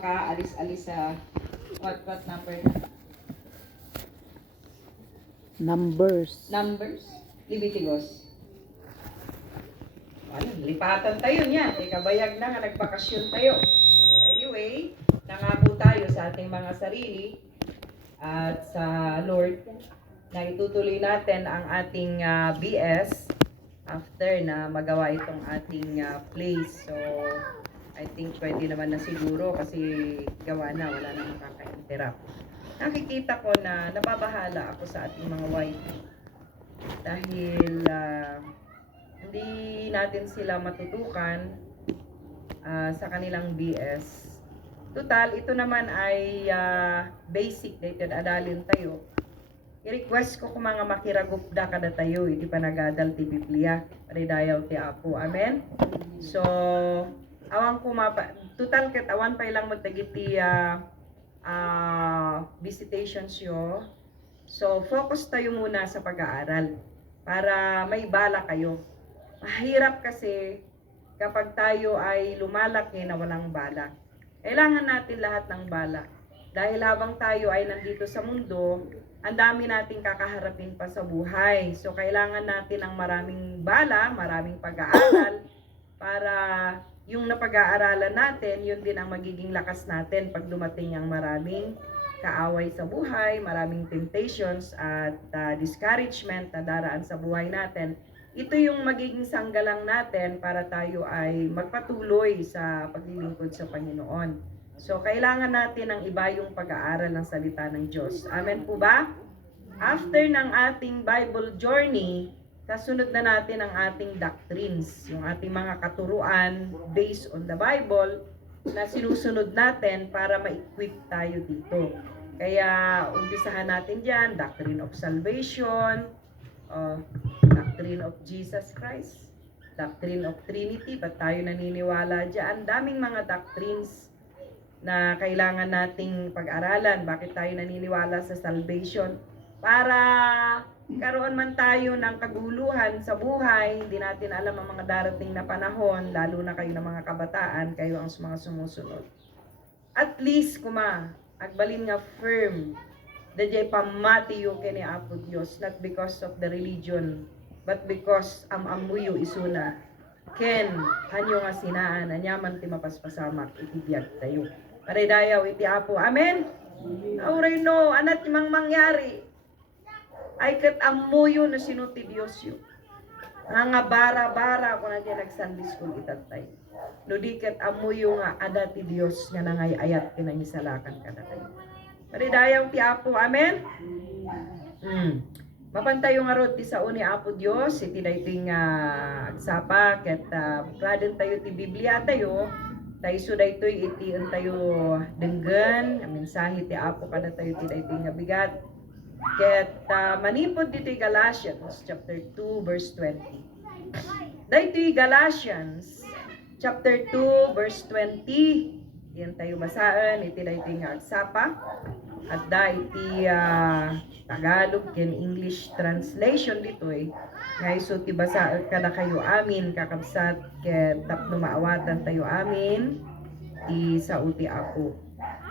makaalis-alis sa what number na? Numbers. Numbers? Leviticus. Ano, lipatan tayo niya. Ikabayag na nga, nagbakasyon tayo. So anyway, nangako tayo sa ating mga sarili at sa Lord na itutuloy natin ang ating BS after na magawa itong ating place. So I think pwede naman na siguro kasi gawa na, wala na makaka-interrupt. Nakikita ko na nababahala ako sa ating mga wife dahil hindi natin sila matutukan sa kanilang BS. Total, ito naman ay basic dated adalin tayo. I-request ko kung mga makiragupda kada tayo, hindi pa nagadal ti Biblia. Paridayaw ti Apo. Amen? So, awang total ket awan pa ilang magtagiti visitations yo. So, focus tayo muna sa pag-aaral para may bala kayo. Mahirap kasi kapag tayo ay lumalaki na walang bala. Kailangan natin lahat ng bala. Dahil habang tayo ay nandito sa mundo, ang dami nating kakaharapin pa sa buhay. So, kailangan natin ng maraming bala, maraming pag-aaral para yung napag-aaralan natin, yun din ang magiging lakas natin pag dumating ang maraming kaaway sa buhay, maraming temptations at discouragement na daraan sa buhay natin. Ito yung magiging sanggalang natin para tayo ay magpatuloy sa paglilingkod sa Panginoon. So, kailangan natin ng iba yung pag-aaral ng salita ng Diyos. Amen po ba? After ng ating Bible journey, kasunod na natin ang ating doctrines, yung ating mga katuruan based on the Bible na sinusunod natin para ma-equip tayo dito. Kaya, umpisahan natin dyan, doctrine of salvation, doctrine of Jesus Christ, doctrine of Trinity, ba't tayo naniniwala dyan? Ang daming mga doctrines na kailangan nating pag-aralan. Bakit tayo naniniwala sa salvation? Para karoon man tayo ng kaguluhan sa buhay, hindi natin alam ang mga darating na panahon, lalo na kayo ng mga kabataan, kayo ang mga sumusunod. At least, agbalin nga firm, dajay pamati yung kini Apo Dios, not because of the religion, but because amuyo isuna. Ken, hanyo nga sinaan, anyaman ti mapaspasamak, itibiyag tayo. Paridayaw iti Apo. Amen? Auray no, anat mang mangyari. Ay kat amuyo na sinuti Diyos yun. Nga bara-bara ko na dyan nag-Sunday school itatay. No di kat amuyo nga adati Diyos nga nangayayat kinangisalakan ka na tayo. Paridayaw ti Apo. Amen? Mapantayo nga rod ti sao ni Apo Dios iti daytoy nga agsapa ket bukladen tayo ti Biblia tayo so daytoy iti tayo denggen ang mensahe ti Apo kada tayo ti daytoy nga bigat ket manipod ditoy Galatians chapter 2 verse 20. Daytoy Galatians chapter 2 verse 20. Yan tayo basaan iti daytoy nga agsapa. At iti Tagalog ken English translation ditoy ngay so ti basa kada kayo amin kakabsat ket tapno maawatan tayo amin ti sao ti Apo.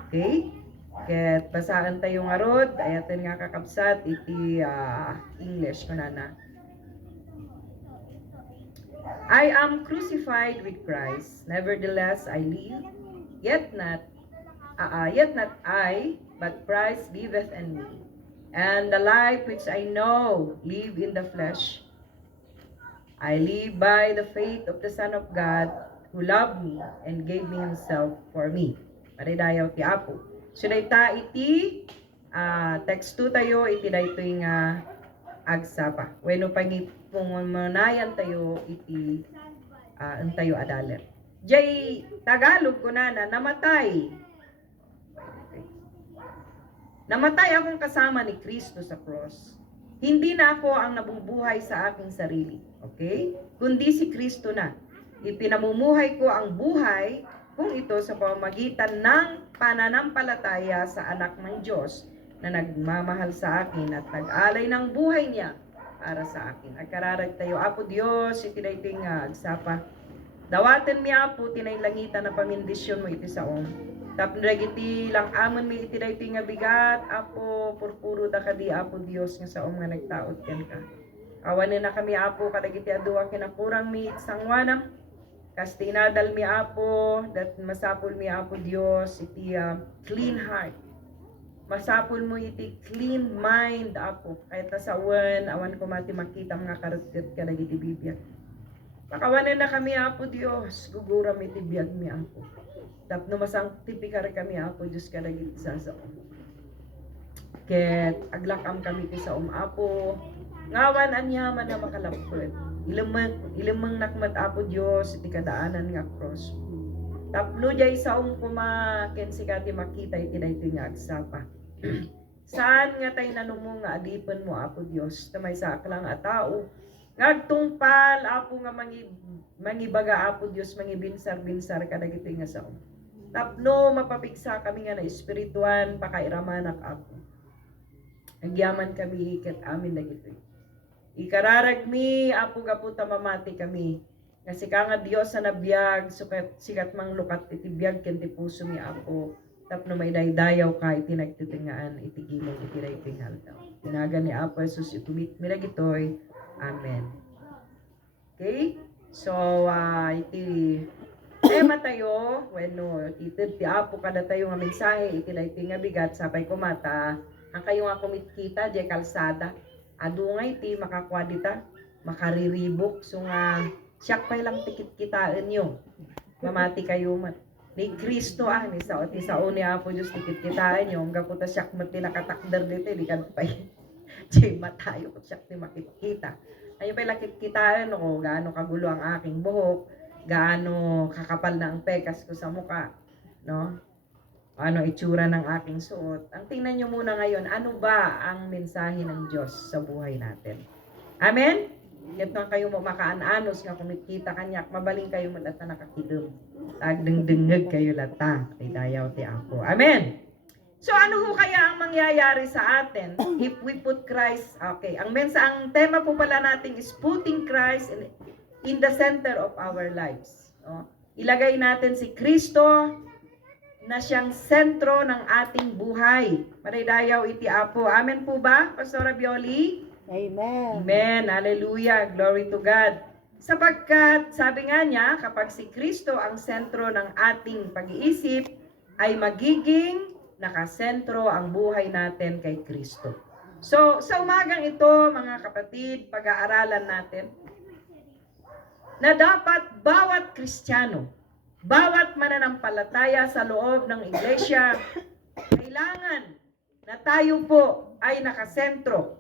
Okay? Ket basaan tayo nga rod ayaten nga kakabsat iti English kunana. I am crucified with Christ, nevertheless I live, yet not I, but Christ liveth in me. And the life which I know live in the flesh, I live by the faith of the Son of God, who loved me and gave me himself for me. Paridayaw ti Apo. So dayta iti text 2 tayo iti daytoy nga agsapa. Wenno pangipungmanayan tayo iti tayo adalet. Jay Tagalog kunana namatay. Namatay akong kasama ni Kristo sa cross. Hindi na ako ang nabubuhay sa aking sarili. Okay? Kundi si Kristo na. Ipinamumuhay ko ang buhay kung ito sa pamamagitan ng pananampalataya sa anak ng Diyos na nagmamahal sa akin at nag-alay ng buhay niya para sa akin. Agkararag tayo, Apo Diyos, itinaytoy nga agsapa. Dawaten mi Apo, tinay langitan na pamindisyon mo iti saom. Tapno dagiti lang amon mi iti daytoy nga bigat, Apo, purpuro da kadi Apo Dios nga saom nga nagtaod ken ka. Awanen na kami Apo kadagiti aduwa kinakurang mi sangwanam. Kas tinadal mi Apo, dat masapul mi Apo Dios iti clean heart. Masapul mo iti clean mind Apo. Kahit sa awan ko mati makita mga karutket ka dagiti bibiyag. Pakawanen na kami Apo Dios, guguram iti biyag mi Apo. Tapno masangtipikar kami Apo Dios ka dagiti sasaom. Ket aglakam kami ti saom Apo. Ngawan anyaman na makalapod. Ilemang nakmat Apo Dios iti kadaanan nga cross. Tapno jay saom kuma ken sikati makita iti daytoy nga agsapa. Saan nga tay nanumo nga adipen mo Apo Dios tamay saklang a tao. Ngagtungpal Apo nga mangibaga Apo Dios mangibinsar-binsar kadagiti nga saom. Tapno mapapigsa kami nga na espirituan pakairamanak Apo. Nagyaman kami ket amin dagiti. Ikararag mi Apo gaputa mamati kami. Kasi ka nga Dios sa nabiyag sikat mang lukat iti biyag ken ti puso mi Apo. Tapno may daydayaw ka iti nagtitingaan iti gimong iti daytoy aldaw. Tinaga ni Apo Jesus itumit mi dagitoy. Amen. Okay? So iti tema tayo wenno iti Apo kada tayo nga mensahe iti daytoy nga bigat sapay kumata ang kayo nga kumitkita di kalsada. Adungay ti makakuha dita, makariribok. So nga, siyak pa'y lang tikit kitaan nyo. Mamati kayo man. Ni Kristo ni sao ni Apo Diyos tikit kitaan nyo. Ang gaputa siyak man ti nakatakder dito, di kan pa'y di matayo ko siyak ti makikita. Ayun pa'y lakit kitaan ko, gaano kagulo ang aking buhok, gaano kakapal na ang pekas ko sa muka, no? Ano itsura ng aking suot. Ang tingnan nyo muna ngayon, ano ba ang mensahe ng Diyos sa buhay natin? Amen? Ket nga kayo mo makaananos nga kumikita kanyak, mabaling kayo man at nakakidum. Tagdengdengeg kayo lata, kay dayaw ti Apo. Amen? So ano ho kaya ang mangyayari sa atin if we put Christ, okay, ang tema po pala natin is putting Christ in the center of our lives. No? Ilagay natin si Kristo na siyang sentro ng ating buhay. Maridayaw iti Apo. Amen po ba, Pastora Bioli? Amen. Amen. Hallelujah. Glory to God. Sapagkat, sabi nga niya, kapag si Kristo ang sentro ng ating pag-iisip, ay magiging nakasentro ang buhay natin kay Kristo. So, sa umagang ito, mga kapatid, pag-aaralan natin na dapat bawat Kristiyano, bawat mananampalataya sa loob ng iglesia, kailangan na tayo po ay nakasentro,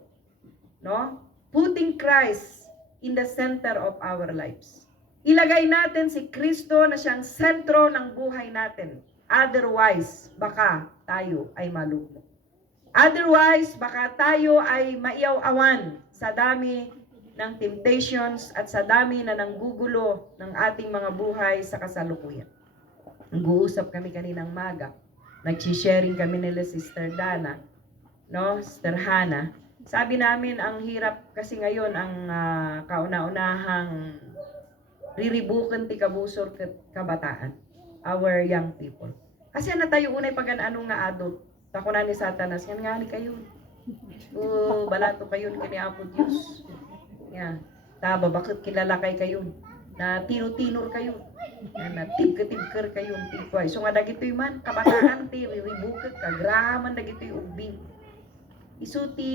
no? Putting Christ in the center of our lives. Ilagay natin si Kristo na siyang sentro ng buhay natin. Otherwise, baka tayo ay malugmok. Otherwise, baka tayo ay maiaw-awan sa dami ng temptations at sa dami na nanggugulo ng ating mga buhay sa kasalukuyan. Nag-uusap kami kaninang maga. Nag-sharing kami nila Sister Dana, no? Sister Hannah. Sabi namin ang hirap kasi ngayon ang kauna-unahang riribukan ti kabusor kabataan, our young people. Kasi na tayo unay pag-ano nga adult. Tako na ni Satanas, yan nga ni kayo. Balato kayo ni Apo Diyos. Yan. Taba, bakit kilalakay kayo? Na tino-tinor kayo. Yan, na tibka-tibker kayo. Tibkay. So nga dagitoy man, kabataan ti, riribukak, kagraman dagitoy ubing. Isu ti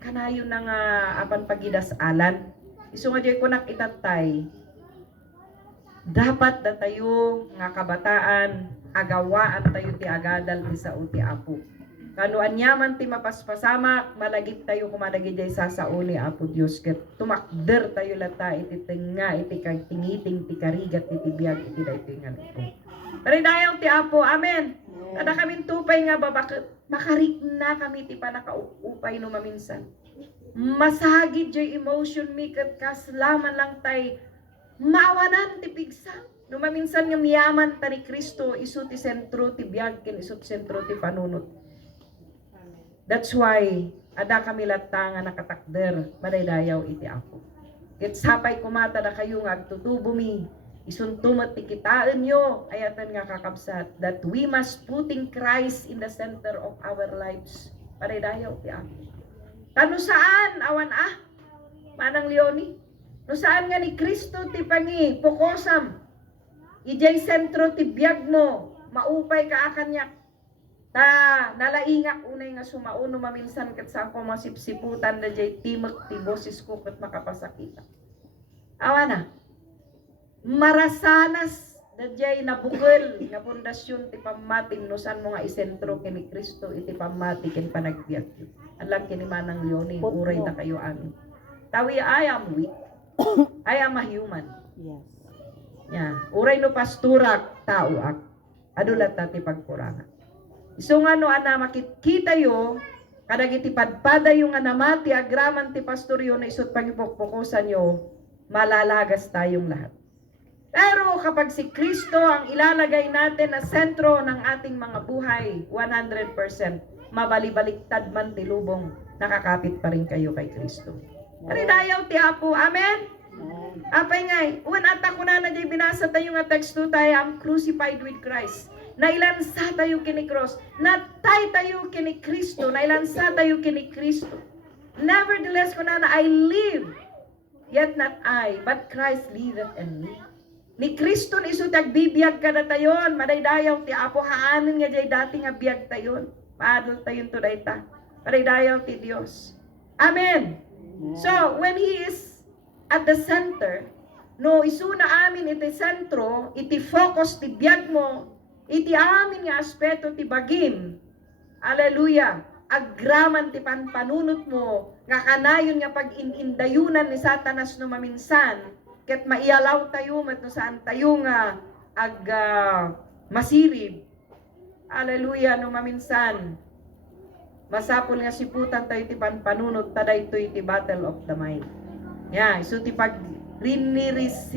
kanayo na nga apan pagidasalan. Isu nga diay kunak itatay. Dapat da tayo nga kabataan agawaan tayo ti agadal ti sao ti Apo. Kano anyaman ti mapaspasamak malagip tayo kumadagi jay sasao ni Apo Dios ket tumakder tayo lata iti tenga iti kagtingiting ti karigat iti biag iti daytoy nga ito. Paridayong ti Apo. Amen. Kada kami tupay nga babakit makarik na kami ti panakaupay no maminsan. Masagid jay emotion mi ket kaslaman lang tay maawanan ti pigsa. No maminsan nga miyaman ta ni Kristo isu ti sentro ti biag ken isu ti sentro ti panunot. That's why ada kami latta nga nakatakder madaydayaw iti Apo. Ket sapay kumata na kayo nga agtutubo mi Isuntumot ti kitaan nyo, ayatan nga kakabsat, that we must putting Christ in the center of our lives. Paridayaw ti Apo. Tano saan, awan Manang Leonie? No saan nga ni Kristo ti pangi, pukosam. Ijay sentro ti biyag mo, maupay ka akanyak. Ta nalaingak unay nga sumauno maminsan ket sa ako masipsiputan da jay timek ti boses ko ket makapasakita. Awana. Marasanas da jay nabukol nga pundasyon ti pamati no san mo nga isentro kini Kristo iti pamati ken panagbiag. Alam kini Manang Leonie, uray na kayo amin. Tawi I am weak. I am a human. Yes. Uray no pasturak tao ak. Adulat ti pagkurangan. So nga no ana makikita yo kadag iti padpada yung anamati agraman ti pastoryo na isot pagipokpokosan yo, malalagas tayong lahat. Pero kapag si Kristo ang ilalagay natin na sentro ng ating mga buhay, 100%, mabalibaliktad man ti lubong, nakakapit pa rin kayo kay Kristo. Aridayaw ti Apo, amen? Apay ngay, uwan ata ko na jay binasa tayo nga text tayo, I'm crucified with Christ. Nailansa tayo kini cross, natay tayo kini Kristo, nailansa tayo kini Kristo. Nevertheless, kunana, I live, yet not I, but Christ liveth in me. Ni Kristo ni iso tagbibiyag ka na tayon, madaydayaw ti Apo, haanin nga jay dati nga biyag tayon, paadol tayon to dayta, madaydayaw ti Dios. Amen. So, when He is at the center, no isuna amin iti sentro, iti focus ti biyag mo, iti amin nga aspeto ti bagim. Hallelujah. Agraman ti panpanunot mo, nga kanayon nga pag-indayunan ni Satanas no maminsan, ket maialaw tayo met no saan tayo nga masirib. Hallelujah, no maminsan. Masapol nga siputan tayo ti panpanunot, taday ito iti battle of the mind. So ti pag series,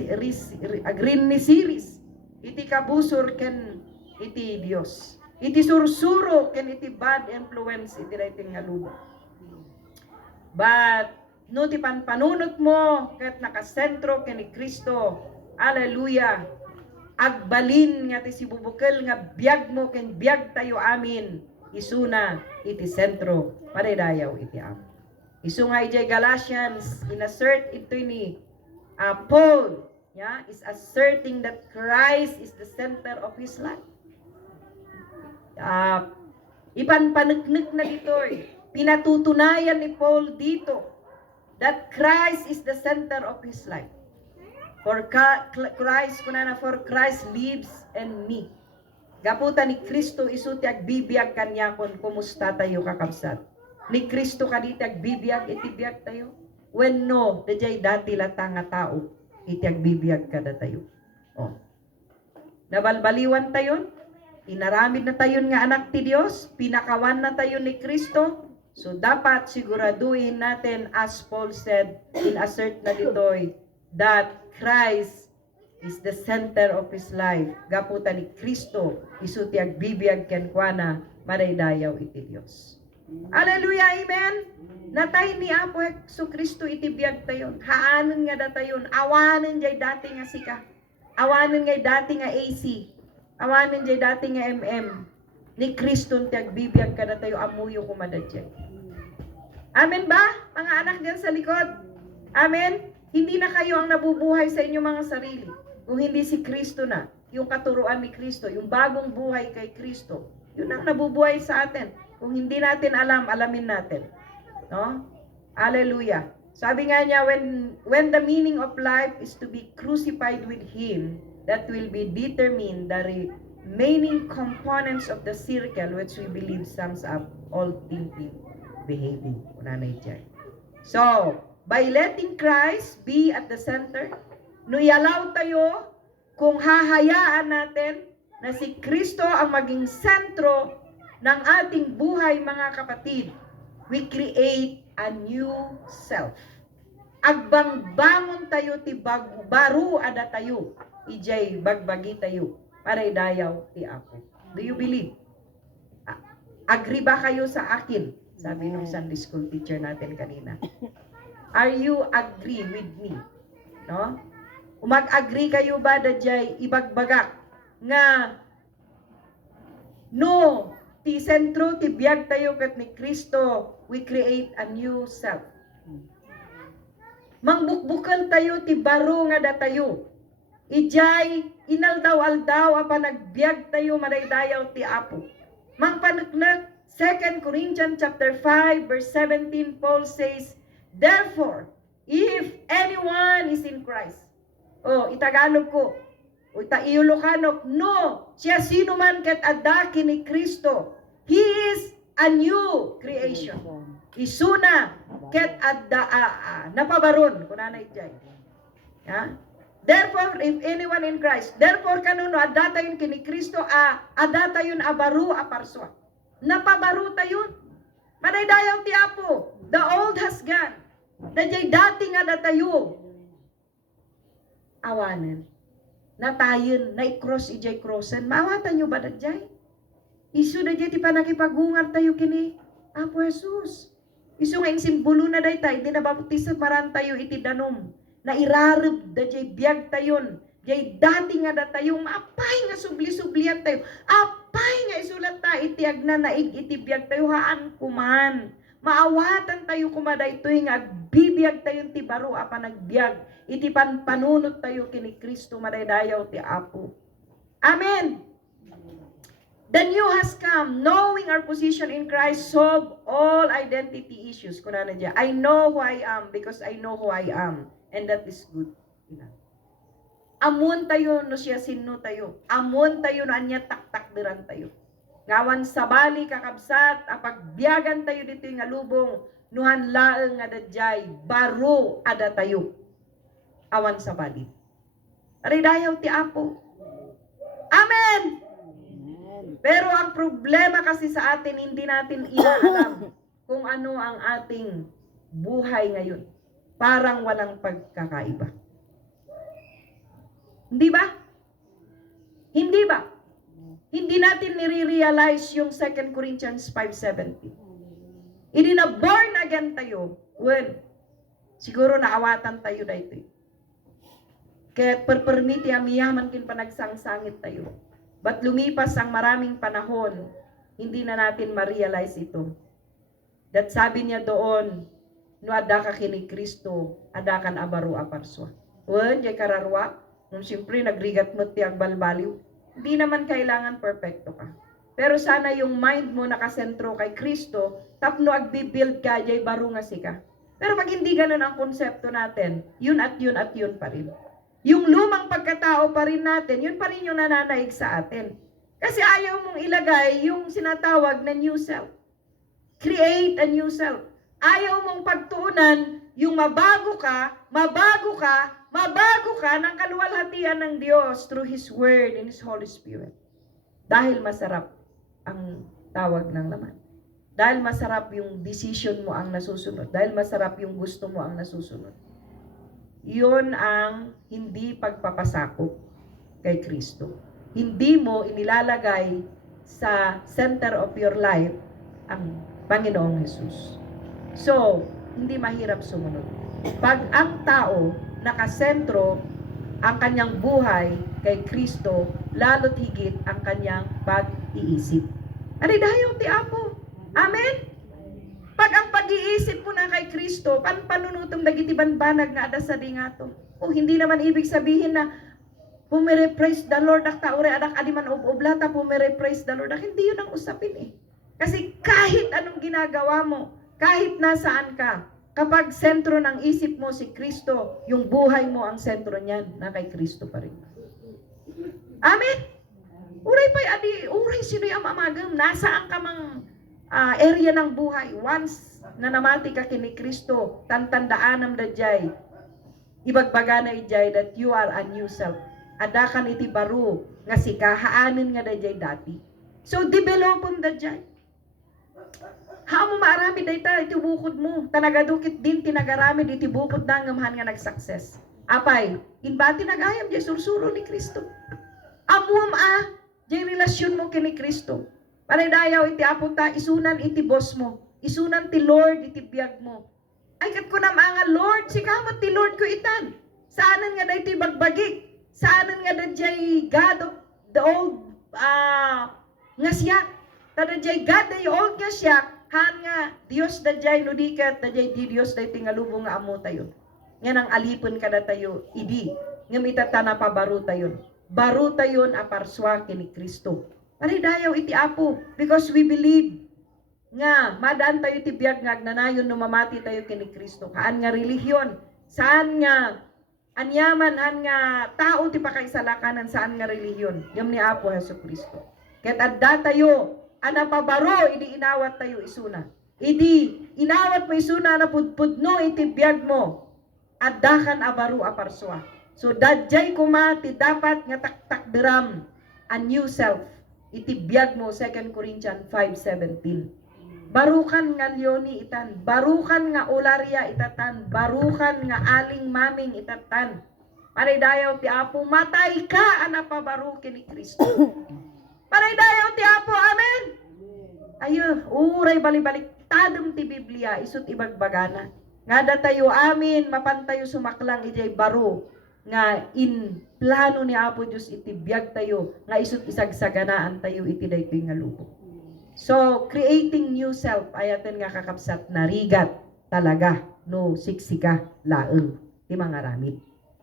iti kabusor ken iti Dios. Iti sursuro ken iti bad influence iti dayting nga lubong. But no ti panpanunot mo ket nakasentro ken ni Kristo. Hallelujah. Agbalin nga ti sibubukel nga biag mo ken biag tayo amin. Isuna iti sentro paridayaw iti Apo. Isu nga ijay Galatians inassert ito ni Paul, is asserting that Christ is the center of his life. Ipanpaneknek na dito pinatutunayan ni Paul dito that Christ is the center of his life. For Christ lives in me. Gaputa ni Kristo isuti agbibiyag kanya kon kumusta tayo kakabsat. Ni Kristo kaditi agbibiyag iti biyag tayo. When no, dajay dati lata nga tao iti agbibiyag kada tayo. Nabalbaliwan tayo, inaramid na tayo nga anak ti Dios, pinakawan na tayo ni Kristo. So dapat siguraduhin natin, as Paul said, in-assert na ditoy, that Christ is the center of his life. Gaputa ni Kristo, isuti agbibiyag ken kuana, maraydayaw iti Dios. Hallelujah, amen. Natay ni Apo so Kristo iti biyag tayon. Haanon nga datayon, awanen jay dati nga sika. Awanen nga dati nga AC. Awanen jay dati nga MM. Ni Kristo ti agbibiyag ka datayo, amuyo kumadadyan. Amen ba? Mga anak diyan sa likod. Amen. Hindi na kayo ang nabubuhay sa inyong mga sarili. Kung hindi si Kristo na, yung katuruan ni Kristo, yung bagong buhay kay Kristo, yun ang nabubuhay sa atin. Kung hindi natin alam, alamin natin. No? Hallelujah. Sabi nga niya, when the meaning of life is to be crucified with Him, that will be determined the remaining components of the circle which we believe sums up all thinking, behaving. So, by letting Christ be at the center, nuyalaw tayo kung hahayaan natin na si Kristo ang maging sentro ng ating buhay, mga kapatid. We create a new self. Agbang-bangon tayo ti baru ada tayo. Ijay bagbagi tayo. Paraydayaw ti Apo. Do you believe? Agree ba kayo sa akin? Sabi ng Sunday school teacher natin kanina. Are you agree with me? No? Umag-agree kayo ba dayjay ibagbagak nga no ti sentro ti biag tayo ket ni Kristo, we create a new self. Mangbukbukan tayo ti baro nga datayo. Ijay inaldaw-aldaw apan nagbiag tayo madaydayaw ti Apo. Mangpaneknek 2 Corinthians chapter 5 verse 17, Paul says, therefore, if anyone is in Christ, itagalog ko, o ita-Ilocanok, no, siya sino man ket adda kini Kristo, he is a new creation. Isuna ket adda napabaron kunana ijay. Therefore, if anyone in Christ, therefore kanuno adda tayon kini Kristo adda tayon abaru aparswa. Napabaru tayon. Manaydayaw ti Apo. The old has gone. Dayjay dati nga datayo. Awanan. Natayon, na-cross ijay crossan. Maawatan nyo ba dayjay? Isu dayjay ti panakipagungar tayo kini Apo Jesus. Isu nga simbolo na daytay, di nabaptisan maran tayo iti danom. Na irarib dayjay biag tayon. Jay dati nga datayo, maapay nga subli-sublian tayo. Apay nga isulat ta itiag na naig itibiyag tayo haan kuman. Maawatan tayo kumaday ito'y nga bibiyag tayo ti baro apan nagbiag. Iti panunot tayo kini Kristo madaydayaw ti Apo. Amen. The new has come. Knowing our position in Christ solve all identity issues. Kunana dyan, I know who I am because I know who I am. And that is good. Amon tayo no siya sino tayo. Amon tayo no anya taktakbiran tayo. Ngawan sabali kakabsat apagbiagan tayo dito nga lubong nuhan laeng nga dadjay baro ada tayo. Awan sabali. Aridayaw ti Apo. Amen. Pero ang problema kasi sa atin hindi natin inaalam kung ano ang ating buhay ngayon. Parang walang pagkakaiba. Hindi ba? Hindi ba? Hindi natin nire-realize yung 2 Corinthians 5:17. Hindi na born again tayo when siguro naawatan tayo dito. Kaya perpermiti amiyaman kin panagsangsangit tayo. But lumipas ang maraming panahon, hindi na natin ma-realize ito. That sabi niya doon, no ada ka kini Kristo, ada kan abaru aparswa. Wen jay kararwa, nung siyempre nagrigat mo ti agbalbaliw. Hindi naman kailangan perfecto ka. Pero sana yung mind mo nakasentro kay Kristo, tapno agbibuild ka, jay baro nga sika. Pero pag hindi ganun ang konsepto natin, yun at yun at yun pa rin. Yung lumang pagkatao pa rin natin, yun pa rin yung nananaig sa atin. Kasi ayaw mong ilagay yung sinatawag na new self. Create a new self. Ayaw mong pagtuunan yung mabago ka ng kaluwalhatian ng Diyos through His Word and His Holy Spirit. Dahil masarap ang tawag ng laman. Dahil masarap yung decision mo ang nasusunod. Dahil masarap yung gusto mo ang nasusunod. Yun ang hindi pagpapasakop kay Kristo. Hindi mo inilalagay sa center of your life ang Panginoong Jesus. So, hindi mahirap sumunod. Pag ang tao nakasentro ang kanyang buhay kay Kristo, lalo't higit ang kanyang pag-iisip. Aridayaw ti Apo. Amen? Pag ang pag-iisip mo na kay Kristo, panunutong dagiti banbanag nga ada sa di nga to. Hindi naman ibig sabihin na pumire-praise the Lord, akta ure adak adiman oblata pumire-praise the Lord. Hindi yun ang usapin eh. Kasi kahit anong ginagawa mo, kahit nasaan ka, kapag sentro ng isip mo si Kristo, yung buhay mo ang sentro niyan na kay Kristo pa rin. Amen? Uray sino'y amamagam, nasaan ka mang area ng buhay. Once na namati ka kini Kristo, tantandaanam da jay, ibagbaga na ijay that you are a new self. Ada kan iti baro, nga sika, haanin nga da jay dati. So, developom da jay. Hamo maarami dayta iti bukod mo. Tanagadukit din tinagarami iti bukod na ngamahan nga nag-success. Apay, inbati nagayam jay sursuro ni Kristo. Amuam jay relasyon mo kini Kristo. Panidayaw iti apunta, isunan iti boss mo. Isunan ti Lord iti biyag mo. Ay kat ko na mga Lord, sikamat ti Lord ko itan. Saanan nga daytoy bagbagik? Saanan nga dayjay God of the old nga siya? Tadayjay God the old nga siya, han nga Dios dayjay nudikat, dayjay di Dios daytoy nga lubong nga amo tayo. Nga nang alipon kada tayo idi, nga mitatana pa baro tayo. Baro tayon aparswa kini Kristo. Paridayaw iti Apo because we believe nga madaan tayo ti biag nga agnanayon no mamati tayo kini Kristo. Haan nga relihiyon, saan nga anyaman, han nga tao ti pakaisalakanan, saan nga relihiyon. Yun ni Apo Jesucristo. Ket adda tayo anapabaro idi inawat tayo isuna. Idi inawat mo isuna na pudpudno iti biag mo. Adda kan abaro aparswa. So dadjay kumati dapat nga taktakderam a new self. Iti biag mo 2 Corinthians 5:17. Barukan nga Leoni itan, barukan nga Olaria itatan, barukan nga aling maming itatan. Paridayaw ti Apo, matay ka anapabaru kini Kristo. Paridayaw ti Apo, amen. Ayo, uray balik-balik tadem ti Biblia isut ibagbagana. Nga tayo amin mapantayo sumaklang ijay baro nga in plano ni Apo Dios iti biag tayo nga isut isagsaganaan tayo iti daytoy nga lubong. So, creating new self, ayaten nga kakapsat na rigat talaga, no siksika, laeng, ti mga ramid.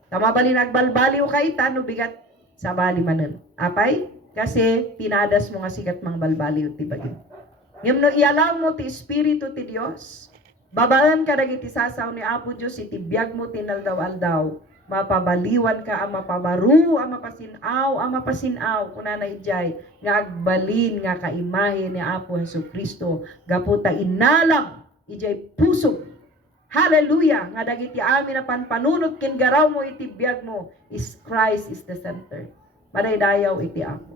Tamabali nagbalbaliw ka ita, no bigat sa bali manen. Apay? Kasi tinadas mo nga sikat mang balbaliw ti bagin. Ngem no ialaw mo ti Espiritu ti Dios, babaan ka dagiti sasaw ni Apo Dios iti biag mo tinaldaw-aldaw, mapabaliwan ka ang mapabaru, ang mapasinaw, kunana ijay, nga agbalin nga kaimahe ni Apo Jesucristo, gaputa inalam, ijay puso. Hallelujah! Nga dagiti amin na panpanunot kin garaw mo iti biag mo, is Christ is the center. Madaydayaw iti Apo.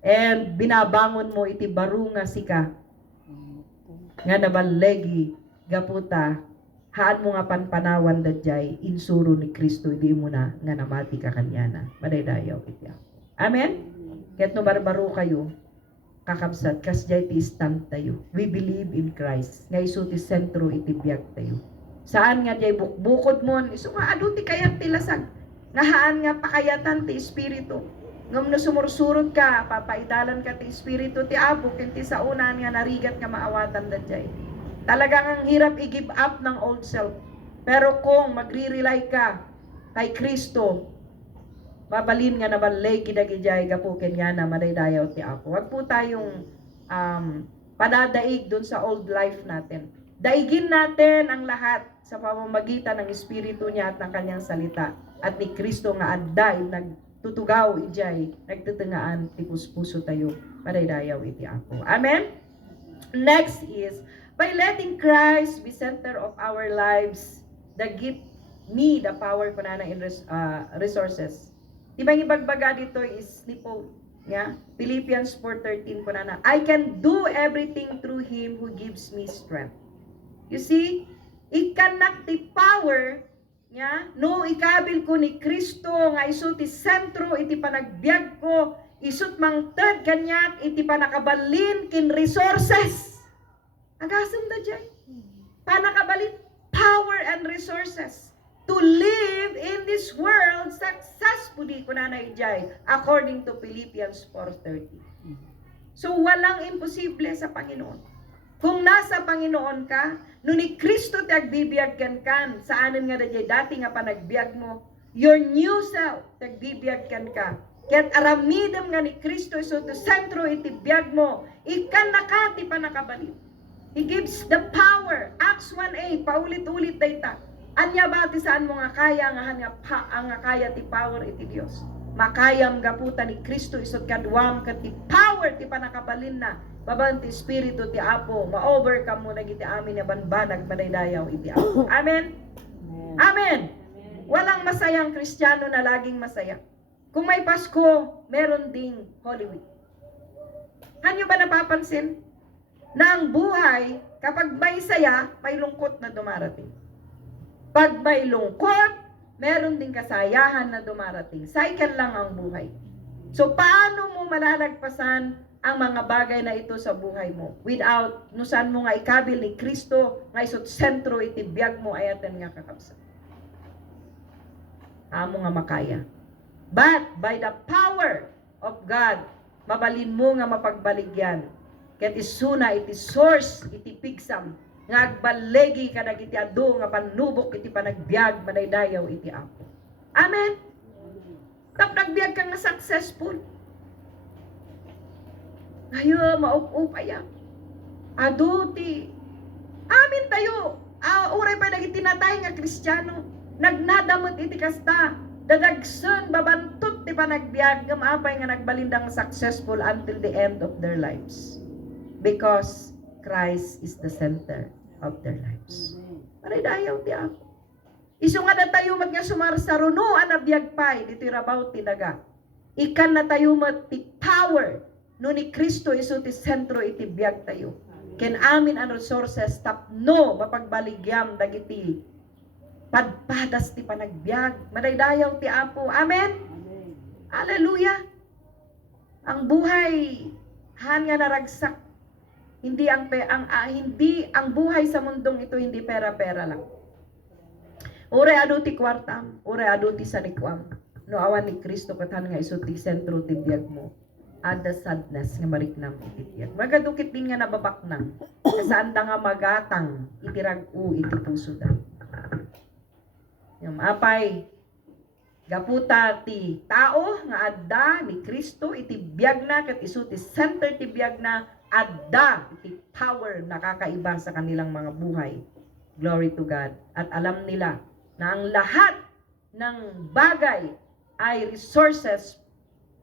And binabangon mo iti baru nga sika, nga nabalegi, gaputa, haan mo nga panpanawan dadjay insuro ni Kristo hindi mo na nga namati ka kanyana. Madaydayaw iti Apo. Amen? Ket no barbaro kayo, kakabsat, kasjay ti stand tayo. We believe in Christ. Nga iso ti sentro iti biag tayo. Saan nga jay bukod mo, iso nga adu ti kayat ti lasag. Nga haan nga pakayatan ti Espiritu. Ngam no sumursurod ka, papaidalan ka ti Espiritu ti Apo, kinti sa unan nga narigat nga maawatan dadjay. Talagang ang hirap i-give up ng old self. Pero kung magre-rely ka kay Kristo, babalin nga nabalay kidagijay gapukin nga na madaydayaw ti Apo. Wag po tayong padadaig dun sa old life natin. Daigin natin ang lahat sa pamamagitan ng Espiritu niya at ng kanyang salita. At ni Kristo nga adda nagtutugaw ijay, nagtutungaan ti puspuso tayo. Madaydayaw iti Apo. Amen? Next is, by letting Christ be center of our lives, give me the power ko na in resources. Diba yung ibagbaga dito is nipo, yeah? Philippians 4:13 ko na I can do everything through Him who gives me strength. You see, ikanak ti power, yeah? No, ikabil ko ni Kristo, nga iso ti sentro, iti panagbiag ko, isut mang third kanyak, iti panakabalin kin resources. Agasam na dyan. Panakabalit, power and resources to live in this world successfully, kunana ijay, according to Philippians 4:30. So, walang imposible sa Panginoon. Kung nasa Panginoon ka, nung ni Kristo ti agbibiyagkan kan, saanin nga dajay dati nga panagbiag mo, your new self, tagbibiyagkan ka. Kaya't aramidam nga ni Kristo, so to sentro iti biyag mo, ikan nakati panakabalit. He gives the power. Acts 1:8, paulit-ulit dayta. Anya ba ti saan mo nga kaya nga nga kaya ti power iti Dios. Makayam gaputa ni Kristo isot kadwam ket ti power ti panakabalin na. Baban ti Espiritu ti Apo, ma-overcome mo nagiti amin na banbanag madaydayaw iti Apo. Amen. Amen. Walang masayang Kristiyano na laging masaya. Kung may Pasko, meron ding Holy Week. Hanyo ba napapansin? Na ang buhay, kapag may saya, may lungkot na dumarating. Pag may lungkot, meron ding kasayahan na dumarating. Cycle lang ang buhay. So, paano mo malalagpasan ang mga bagay na ito sa buhay mo? Without, nusan mo nga ikabil ni Kristo, nga isot sentro itibiyag mo, ayatan nga kakabsa. amo nga makaya. But by the power of God, mabalin mo nga mapagbaligyan. Ket isuna iti source iti pigsam nga agbalegi kadag iti adu nga panubok iti panagbiag manaydayaw iti Apo. Amen. Tap nagbiag kang nga successful. Ayo maup-upaya. Adu ti amin tayo. Uray pa nagitinatay nga Kristiyano. Nagnadamot iti kasta. Dadagson babantot ti panagbiag nga maapay nga nagbalindang successful until the end of their lives. Because Christ is the center of their lives. Maray dayaw ti Apo. Isu nga na tayo mat nga sumarsaruno an abiyag pay dito rabaw ti daga. Ikan na tayo mat ti power no ni Kristo isu ti sentro iti biyag tayo. Ken amin ang resources tapno mapagbaligyan dagiti padpadas ti panagbiag. Madaydayaw ti Apo. Amen. Hallelujah. Ang buhay han nga naragsak. Hindi ang buhay sa mundong ito hindi pera-pera lang. Ure adu ti kwartam, ure adu ti sanikwam. No awan ni Kristo katan nga isu ti sentro ti biag mo. Ada sadness nga mariknam iti tiyak. Magadukit din nga nababaknang. Kasaan da nga magatang itirag-u iti puso da. Yung apay gaputa ti tao nga adda ni Kristo iti biag na ket isu ti center ti biag na adda iti power nakakaiba sa kanilang mga buhay. Glory to God. At alam nila na ang lahat ng bagay ay resources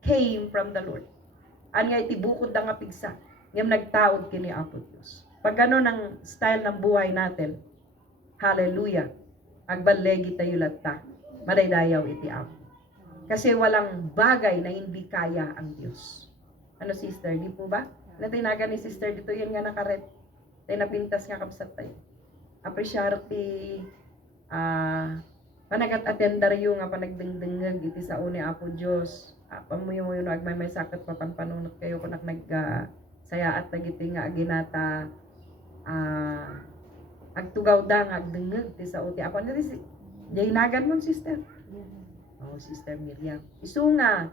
came from the Lord. An nga iti bukod da nga pigsa ngem nagtaod kini Apo Dios. Pag gano ng style ng buhay natin, hallelujah, agbalegi tayo latta, madaydayaw iti Apo. Kasi walang bagay na hindi kaya ang Diyos. Ano sister, di po ba? Natinagan ni sister dito, yan nga nakaret. Tayo napintas nga kapsat tayo. Appreciate ti panagat-atendaryo nga panagdengdengag iti sa uni Apo Diyos. Pamuyo no agmay may sakit papanpanunot kayo kunak sayaat tagiti nga aginata agtugaw da nga agdengeg ti sa uti Apo ni si Jaynagan mo sister. Oh sister Miriam. Isu nga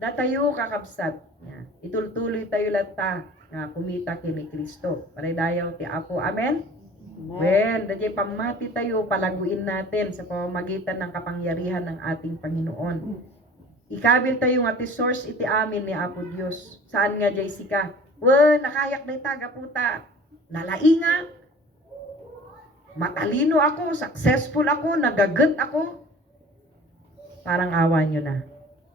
datayo kakabsat nga itultuloy tayo latta nga kumita kini Kristo. Panaydayaw ti Apo. Amen. When dadya pamati tayo palaguin natin sa pamamagitan ng kapangyarihan ng ating Panginoon. Ikabil tayo nga ti source iti amin ni Apo Dios. Saan nga Jessica? Nakayak na itaga puta. Nalainga. Matalino ako, successful ako, nagagat ako. Parang awa nyo na.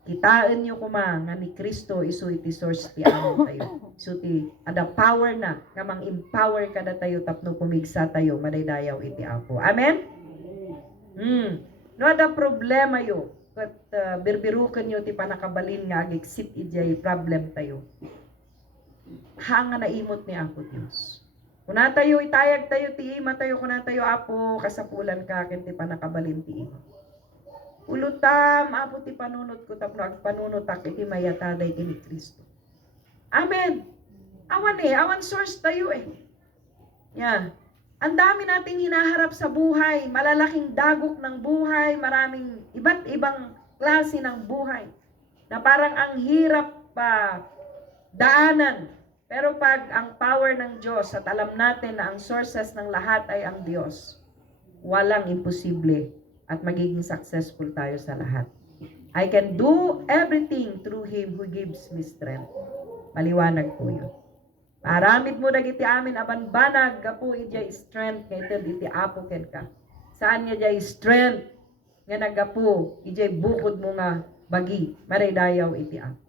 Kitaan nyo kuma nga ni Kristo isu iti source ti amin tayo. So ti ada power na nga mang empower kada tayo tapno pumigsa tayo madaydayaw iti Apo. Amen. No ada problema yo. Kat birbirukan nyo ti panakabalin nga agexit ijay problem tayo. Hanga na imot ni Apo Dios. Kuna tayo itayag tayo ti ima tayo kuna tayo Apo kasapulan ka ken ti panakabalin ti ima. Ulutam Apo ti panunot ko tapno agpanunot ak iti mayataday ti ni Kristo. Amen. Awan source tayo eh. Yeah. Ang dami nating hinaharap sa buhay, malalaking dagok ng buhay, maraming iba't ibang klase ng buhay na parang ang hirap pa daanan. Pero pag ang power ng Diyos at alam natin na ang sources ng lahat ay ang Diyos, walang imposible at magiging successful tayo sa lahat. I can do everything through Him who gives me strength. Maliwanag po yun. Aramid mo dagiti amin aban banag gapu ijay strength kayted iti Apo ken ka. Saan nga jay strength nga nagapu ijay bukod mo nga bagi maraydayaw iti Apo.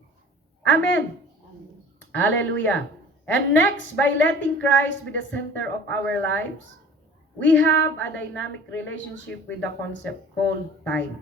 Amen. Hallelujah. And next, by letting Christ be the center of our lives, we have a dynamic relationship with the concept called time.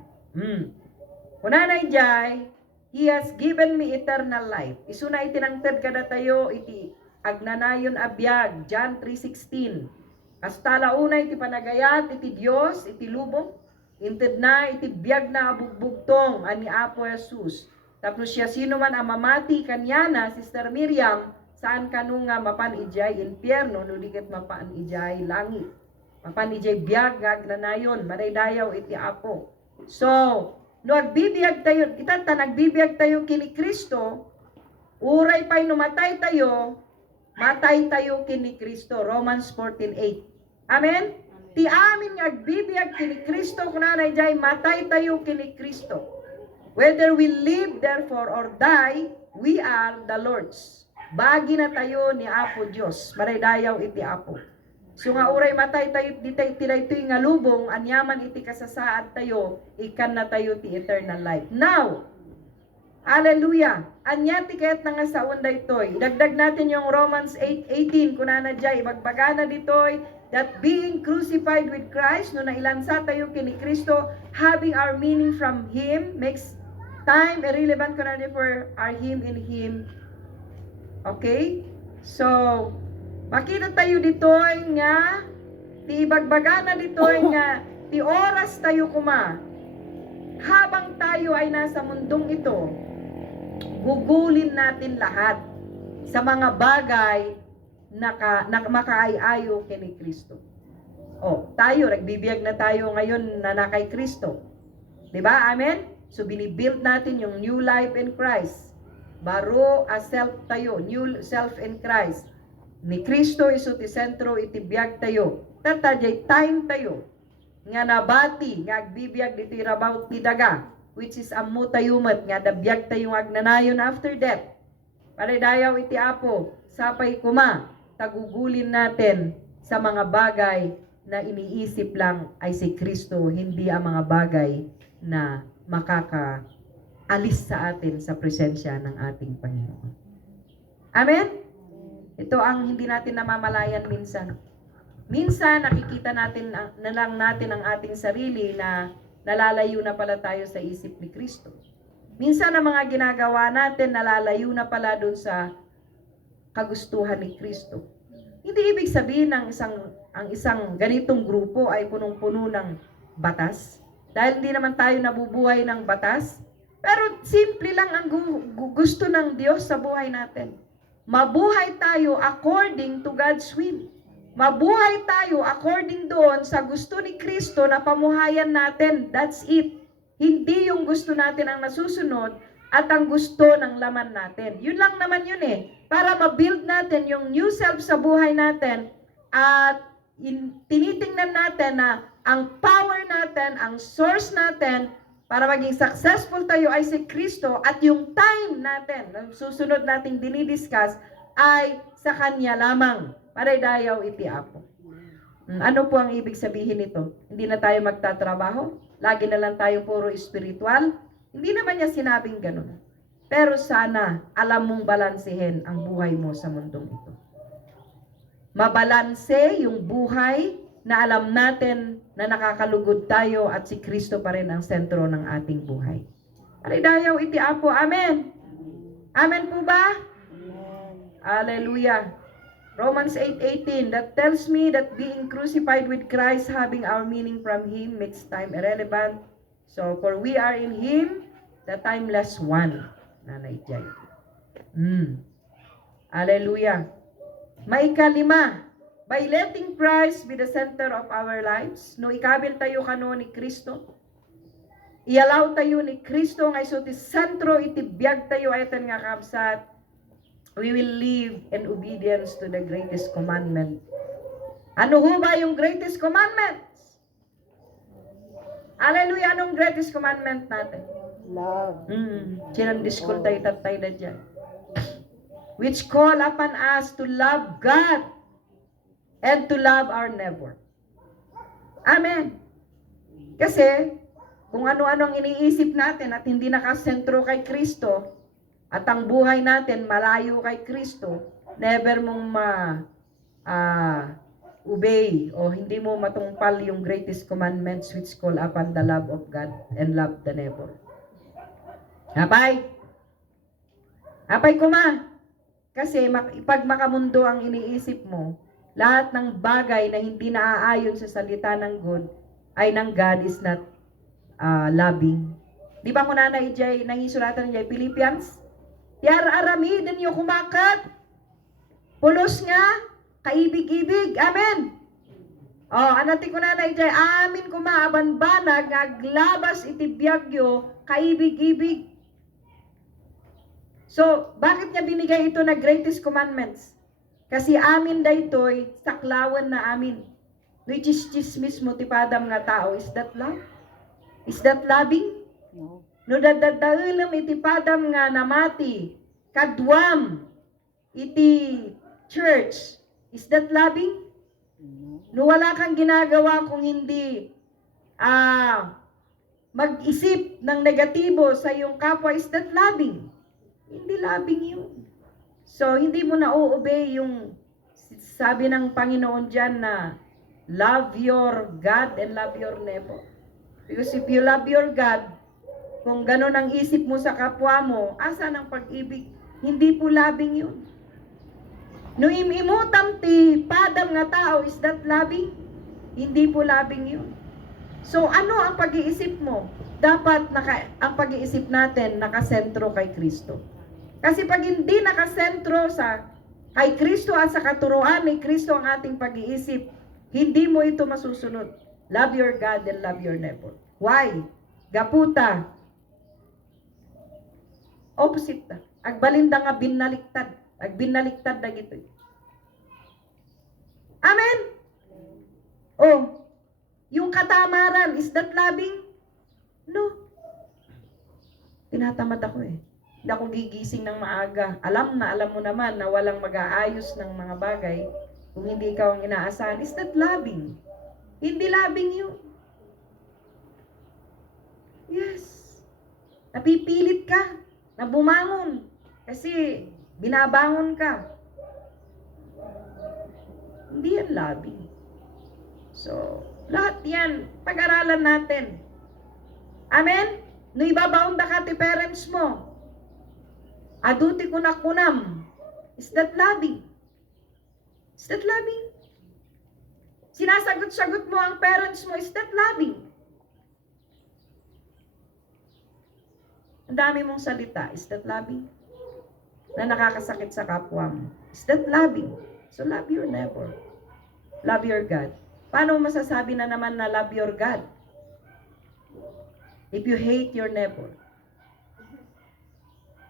Kunanay jay, He has given me eternal life. Isuna itinangted kada tayo iti agnanayon abiyag, John 3:16. Kastala unay iti panagayat iti Dios iti lubong, inted na iti biyag na abugbugtong ani Apo Jesus. Tapos siya sino man ang mamati kanyana, Sister Miriam, saan kanunga mapan ijay impyerno no dikit mapan ijay langit. Mapan ijay biyag nga agnanayon, maraydayaw iti Apo. So, No agbibiyag tayo, kita ta nagbibiyag tayo kini Kristo, uray pa'y numatay tayo, matay tayo kini Kristo. Romans 14:8. Amen? Ti amin nga agbibiyag kini Kristo, kunanay jay matay tayo kini Kristo. Whether we live therefore or die, we are the Lord's. Bagi na tayo ni Apo Dios. Maraydayaw iti Apo. So nga uray matay tayo, di tayo ito'y nga lubong, anyaman iti kasasaad tayo, ikan na tayo ti eternal life. Now, hallelujah, anya ti kayat na nga sa unda ito'y, dagdag natin yung Romans 8:18, kunana dyan, ibagbagana dito'y, that being crucified with Christ, no nailansa tayo kini Kristo, having our meaning from Him, makes time irrelevant kunana for our Him in Him. Okay? So, makita tayo dito'y nga, ti ibagbagana dito'y nga, ti oras tayo kuma, habang tayo ay nasa mundong ito, gugulin natin lahat sa mga bagay na makaayayo kini Kristo. O, tayo, nagbibiyag na tayo ngayon na nakay Kristo. Diba? Amen? So, binibuild natin yung new life in Christ. Baro a self tayo, new self in Christ. Ni Kristo iso ti sentro iti biyag tayo. Tatajay time tayo. Nga nabati, nga agbibiyag dito irabaw ti daga, which is ammo tayumat, nga dabiyag tayo agnanayon after death. Palidayaw iti Apo, sapay kuma, tagugulin natin sa mga bagay na iniisip lang ay si Kristo, hindi ang mga bagay na makakaalis sa atin sa presensya ng ating Panginoon. Amen? Ito ang hindi natin namamalayan minsan. Minsan, nakikita natin na lang natin ang ating sarili na nalalayo na pala tayo sa isip ni Kristo. Minsan, ang mga ginagawa natin, nalalayo na pala dun sa kagustuhan ni Kristo. Hindi ibig sabihin ang isang ganitong grupo ay punong-puno ng batas. Dahil hindi naman tayo nabubuhay ng batas. Pero simple lang ang gusto ng Diyos sa buhay natin. Mabuhay tayo according to God's will. Mabuhay tayo according doon sa gusto ni Kristo na pamuhayan natin. That's it. Hindi yung gusto natin ang nasusunod at ang gusto ng laman natin. Yun lang naman yun eh. Para ma-build natin yung new self sa buhay natin at tinitingnan natin na ang power natin, ang source natin para maging successful tayo ay si Kristo at yung time natin, susunod nating dinidiscuss ay sa Kanya lamang. Paraydayaw iti Apo. Ano po ang ibig sabihin nito? Hindi na tayo magtatrabaho? Lagi na lang tayo puro spiritual? Hindi naman niya sinabing ganun. Pero sana alam mong balansehin ang buhay mo sa mundong ito. Mabalanse yung buhay na alam natin na nakakalugod tayo at si Kristo pa rin ang sentro ng ating buhay. Paraydayaw iti Apo. Amen. Amen po ba? Hallelujah. Romans 8:18, that tells me that being crucified with Christ, having our meaning from Him, makes time irrelevant. So, for we are in Him, the timeless one. Nanay Jai. Hallelujah. Maikalima, by letting Christ be the center of our lives, no ikabil tayo kano ni Kristo, ialaw tayo ni Kristo, nga iso ti sentro iti biyag tayo ayatan nga kapsat, we will live in obedience to the greatest commandment. Ano ho ba yung greatest commandment? Hallelujah, anong greatest commandment natin? Love. Sinandiskol tayo tatay na dyan. Which call upon us to love God and to love our neighbor. Amen. Kasi, kung ano-ano ang iniisip natin at hindi nakasentro kay Kristo, at ang buhay natin malayo kay Kristo, never mong obey o hindi mo matungpal yung greatest commandments which call upon the love of God and love the neighbor. Hapay? Hapay kuma? Kasi pag makamundo ang iniisip mo, lahat ng bagay na hindi naaayon sa salita ng God ay ng God is not loving. Di ba ko na Ijay, nangisulatan niya, Philippians? Aramidin niyo kumakat. Pulos nga, kaibig-ibig. Amen. Anati ko na Ijay, amin kumaaban banag, aglabas iti biyagyo, kaibig-ibig. So, bakit niya binigay ito na greatest commandments? Kasi amin daytoy saklawan na amin. Which is chismis mo tipadam nga tao. Is that love? Is that loving? No. No dadadaulam iti padam nga namati. Kadwam iti church. Is that loving? No. No wala kang ginagawa kung hindi mag-isip ng negatibo sa iyong kapwa, is that loving? Hindi loving yun. So, hindi mo na o-obey yung sabi ng Panginoon dyan na love your God and love your neighbor. Because if you love your God, kung gano'n ang isip mo sa kapwa mo, asa ng pag-ibig? Hindi po loving yun. No imimutam ti padam nga tao, is that loving? Hindi po loving yun. So ano ang pag-iisip mo? Dapat ang pag-iisip natin nakasentro kay Kristo. Kasi pag hindi nakasentro kay Kristo at sa katuruan ni Kristo ang ating pag-iisip, hindi mo ito masusunod. Love your God and love your neighbor. Why? Gaputa. Opposite na. Agbalinda nga binaliktad. Agbinaliktad na gito. Amen? Oh, yung katamaran, is that loving? No. Tinatamad ako eh. Hindi ako gigising ng maaga. Alam mo naman na walang mag-aayos ng mga bagay kung hindi ikaw ang inaasahan. Is that loving? Hindi loving yun. Yes. Napipilit ka na bumangon kasi binabangon ka. Hindi yan loving. So, lahat yan, pag-aralan natin. Amen? No ibabaon da ka ti parents mo. Aduti ko na kunam. Is that loving? Is that loving? Sinasagot-sagot mo ang parents mo. Is that loving? Ang dami mong salita. Is that loving? Na nakakasakit sa kapwa mo. Is that loving? So love your neighbor. Love your God. Paano masasabi na naman na love your God? If you hate your neighbor.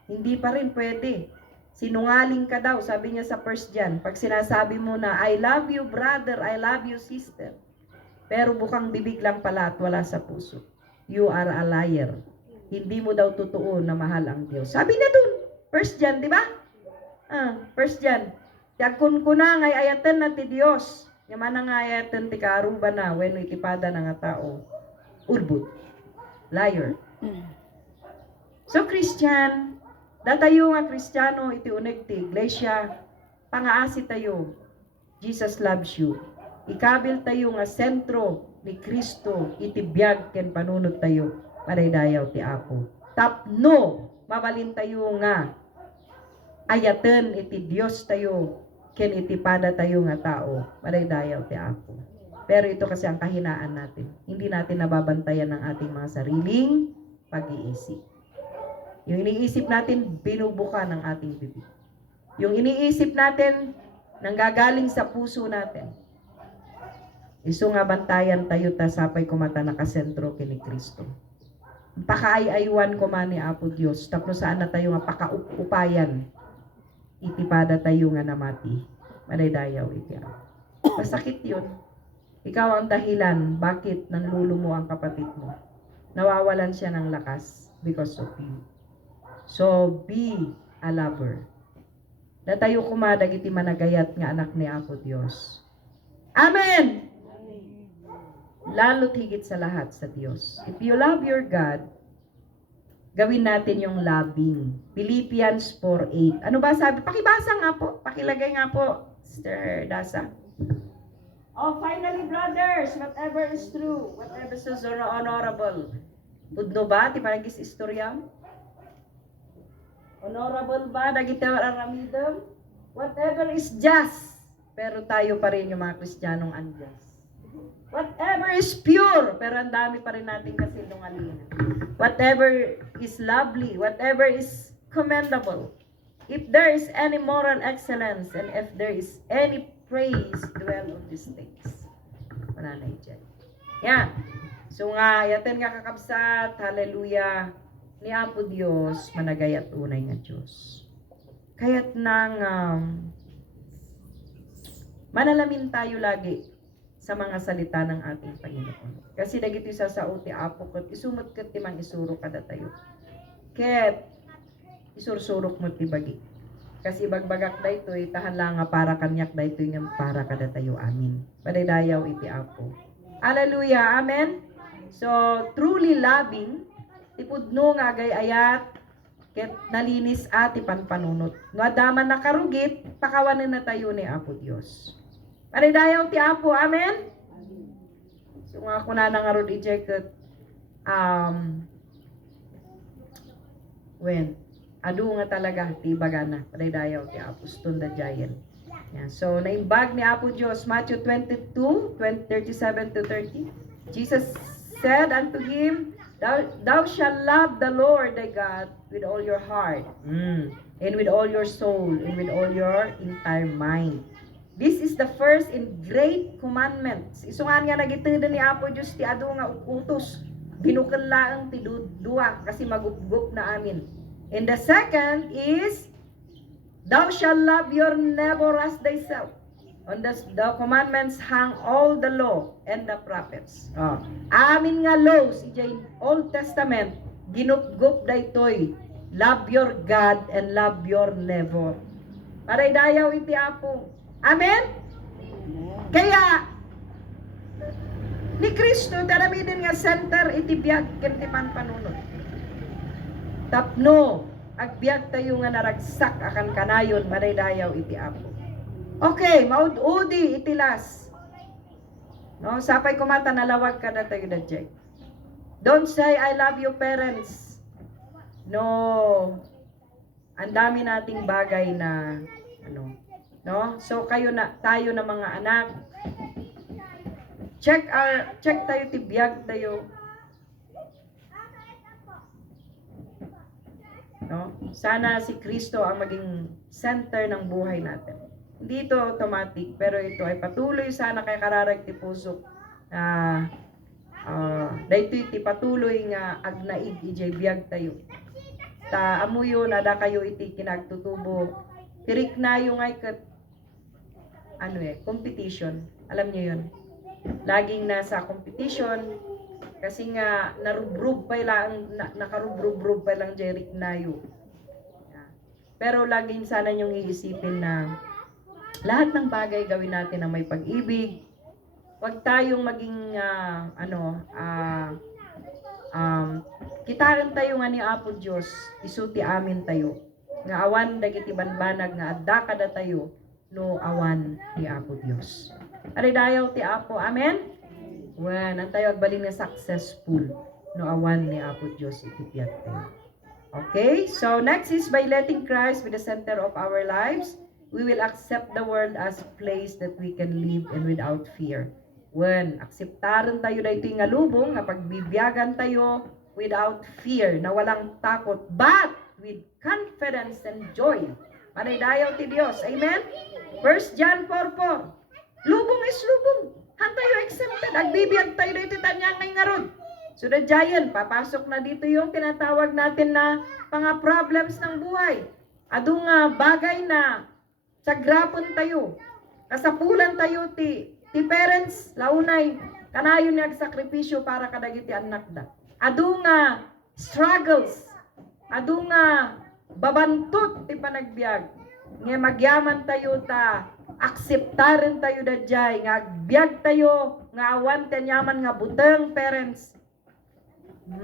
Hindi pa rin pwede. Sinungaling ka daw, sabi niya sa 1 John. Pag sinasabi mo na, I love you brother, I love you sister. Pero bukang bibig lang pala at wala sa puso. You are a liar. Hindi mo daw totoo na mahal ang Diyos. Sabi niya dun, 1 John, di ba? 1 John. Yakun ko na ngay ayatan na ti Diyos. Yaman nga ayatan ti kaaruba na when ikipada na nga tao. Urbut. Liar. So Christian, datayo nga Kristiyano iti uneg ti iglesia, pangaasi tayo. Jesus loves you. Ikabil tayo nga sentro ni Kristo iti biyag ken panunod tayo. Maraydayaw ti Apo. Tapno, mabalin tayo nga ayaten iti Dios tayo ken iti pada tayo nga tao. Maraydayaw ti Apo. Pero ito kasi ang kahinaan natin. Hindi natin nababantayan ng ating mga sariling pag-iisip. Yung iniisip natin, binubuka ng ating bibig. Yung iniisip natin, nanggagaling sa puso natin. Isu nga bantayan tayo ta sapay kumata nakasentro kini Kristo. Pakaayaywan ko man ni Apo Dios, tapno saan na tayo nga pakaupayan. Itipada tayo nga namati. Madaydayaw iti Apo. Masakit yun. Ikaw ang dahilan bakit nanlulo mo ang kapatid mo. Nawawalan siya ng lakas because of you. So, be a lover. Datayo kumadag iti managayat nga anak ni Apo Dios. Amen! Lalo't higit sa lahat sa Diyos. If you love your God, gawin natin yung loving. Philippians 4:8. Ano ba sabi? Pakibasa nga po. Pakilagay nga po, Sister Dasa. Oh, finally, brothers, whatever is true, whatever is honorable. Tudno ba? Ti paragis istorya? Honorable ba? Dagiti aramidem? Whatever is just. Pero tayo pa rin yung mga Kristiyanong unjust. Whatever is pure. Pero ang dami pa rin natin kasi nungalingan. Whatever is lovely. Whatever is commendable. If there is any moral excellence and if there is any praise, dwell on these things. Mananay dyan. Yan. So nga, yatin nga kakabsat. Hallelujah. ni Apo Dios managayat unay nga Dios. Kaya't nang manalamin tayo lagi sa mga salita ng ating Panginoon. Kasi dagiti sa ti Apo ket isumot ket ti mang isuro kada tayo. Ket isursurok mo ti bagi. Kasi bagbagak daytoy tahan lang nga para kanyak daytoy nga para kada tayo. Amin. Padaydayaw iti Apo. Hallelujah. Amen. So truly loving tipudno nga agay-ayat ket nalinis ati panpanunot. No adaman nakarugit pakawanen na tayo ni Apo Dios. Padaydayaw ti Apo. Amen. So nga ako na nangarod ijay ket when adu nga talaga ti bagana padaydayaw ti apostol da giant. Yeah. So naimbag ni Apo Dios Matthew 22:37 to 30. Jesus said unto him, Thou shalt love the Lord thy God with all your heart, and with all your soul, and with all your entire mind. This is the first and great commandment. Isungan nga nagitudo ni Apo Dios ti adu nga utos. Binukal laang ti dua kasi magupgup na amin. And the second is, Thou shalt love your neighbor as thyself. On the commandments hang all the law and the prophets. Amin nga laws, ijay Old Testament, ginupgup daytoy. Love your God and love your neighbor. Paraydayaw iti Apo. Amen? Kaya, ni Kristo, taramidin nga center iti biyag ken ti panpanunod. Tapno, agbiag tayo nga naragsak akan kanayon, maraydayaw iti Apo. Okay, maud-udi iti las. No, sapay kumata nalawag ka na tayo dadjay. Don't say I love you parents. No. Ang dami nating bagay na no? So tayo na mga anak. Check tayo tibiyag tayo. No? Sana si Kristo ang maging center ng buhay natin. Hindi ito automatic, pero ito ay patuloy sana kay kararag ti puso. Daytoy ti patuloy nga agnaig ijay biyag tayo. Ta amuyo nada kayo iti kinagtutubo. Tirik na yung ay kat competition. Alam niyo 'yon. Laging nasa competition kasi nga narubrub pa lang nakarubrub pa lang jerik nayo. Pero laging sana niyong iisipin na lahat ng bagay gawin natin na may pag-ibig. Huwag tayong maging kitaran tayo nga ni Apo Dios, isuti amin tayo. Nga awan dagiti banbanag nga adda kada tayo no awan ni Apo Dios. Aridayaw ti Apo. Amen. Wan ang tayo agbalin nga successful no awan ni Apo Dios itipiyat tayo. Okay? So next is by letting Christ be the center of our lives. We will accept the world as a place that we can live and without fear. When akseptaran tayo dayto nga lubong, nga pagbibiyagan tayo without fear, na walang takot, but with confidence and joy. Manaydayaw ti Dios. Amen? 1 John 4:4. Lubong is lubong. Han tayo accepted. Agbibiyag tayo dayto tanya ngay ngarod. So the giant, papasok na dito yung tinatawag natin na mga problems ng buhay. Adung bagay na sagrapon tayo. Kasapulan tayo ti parents launay kanayon ni agsakripisyo para kadagiti anak da. Adu nga struggles. Adu nga babantot ti panagbiag. Nga magyaman tayo ta akseptaren tayo dadjay nga agbiag tayo nga awan kanyaman nga buteng parents.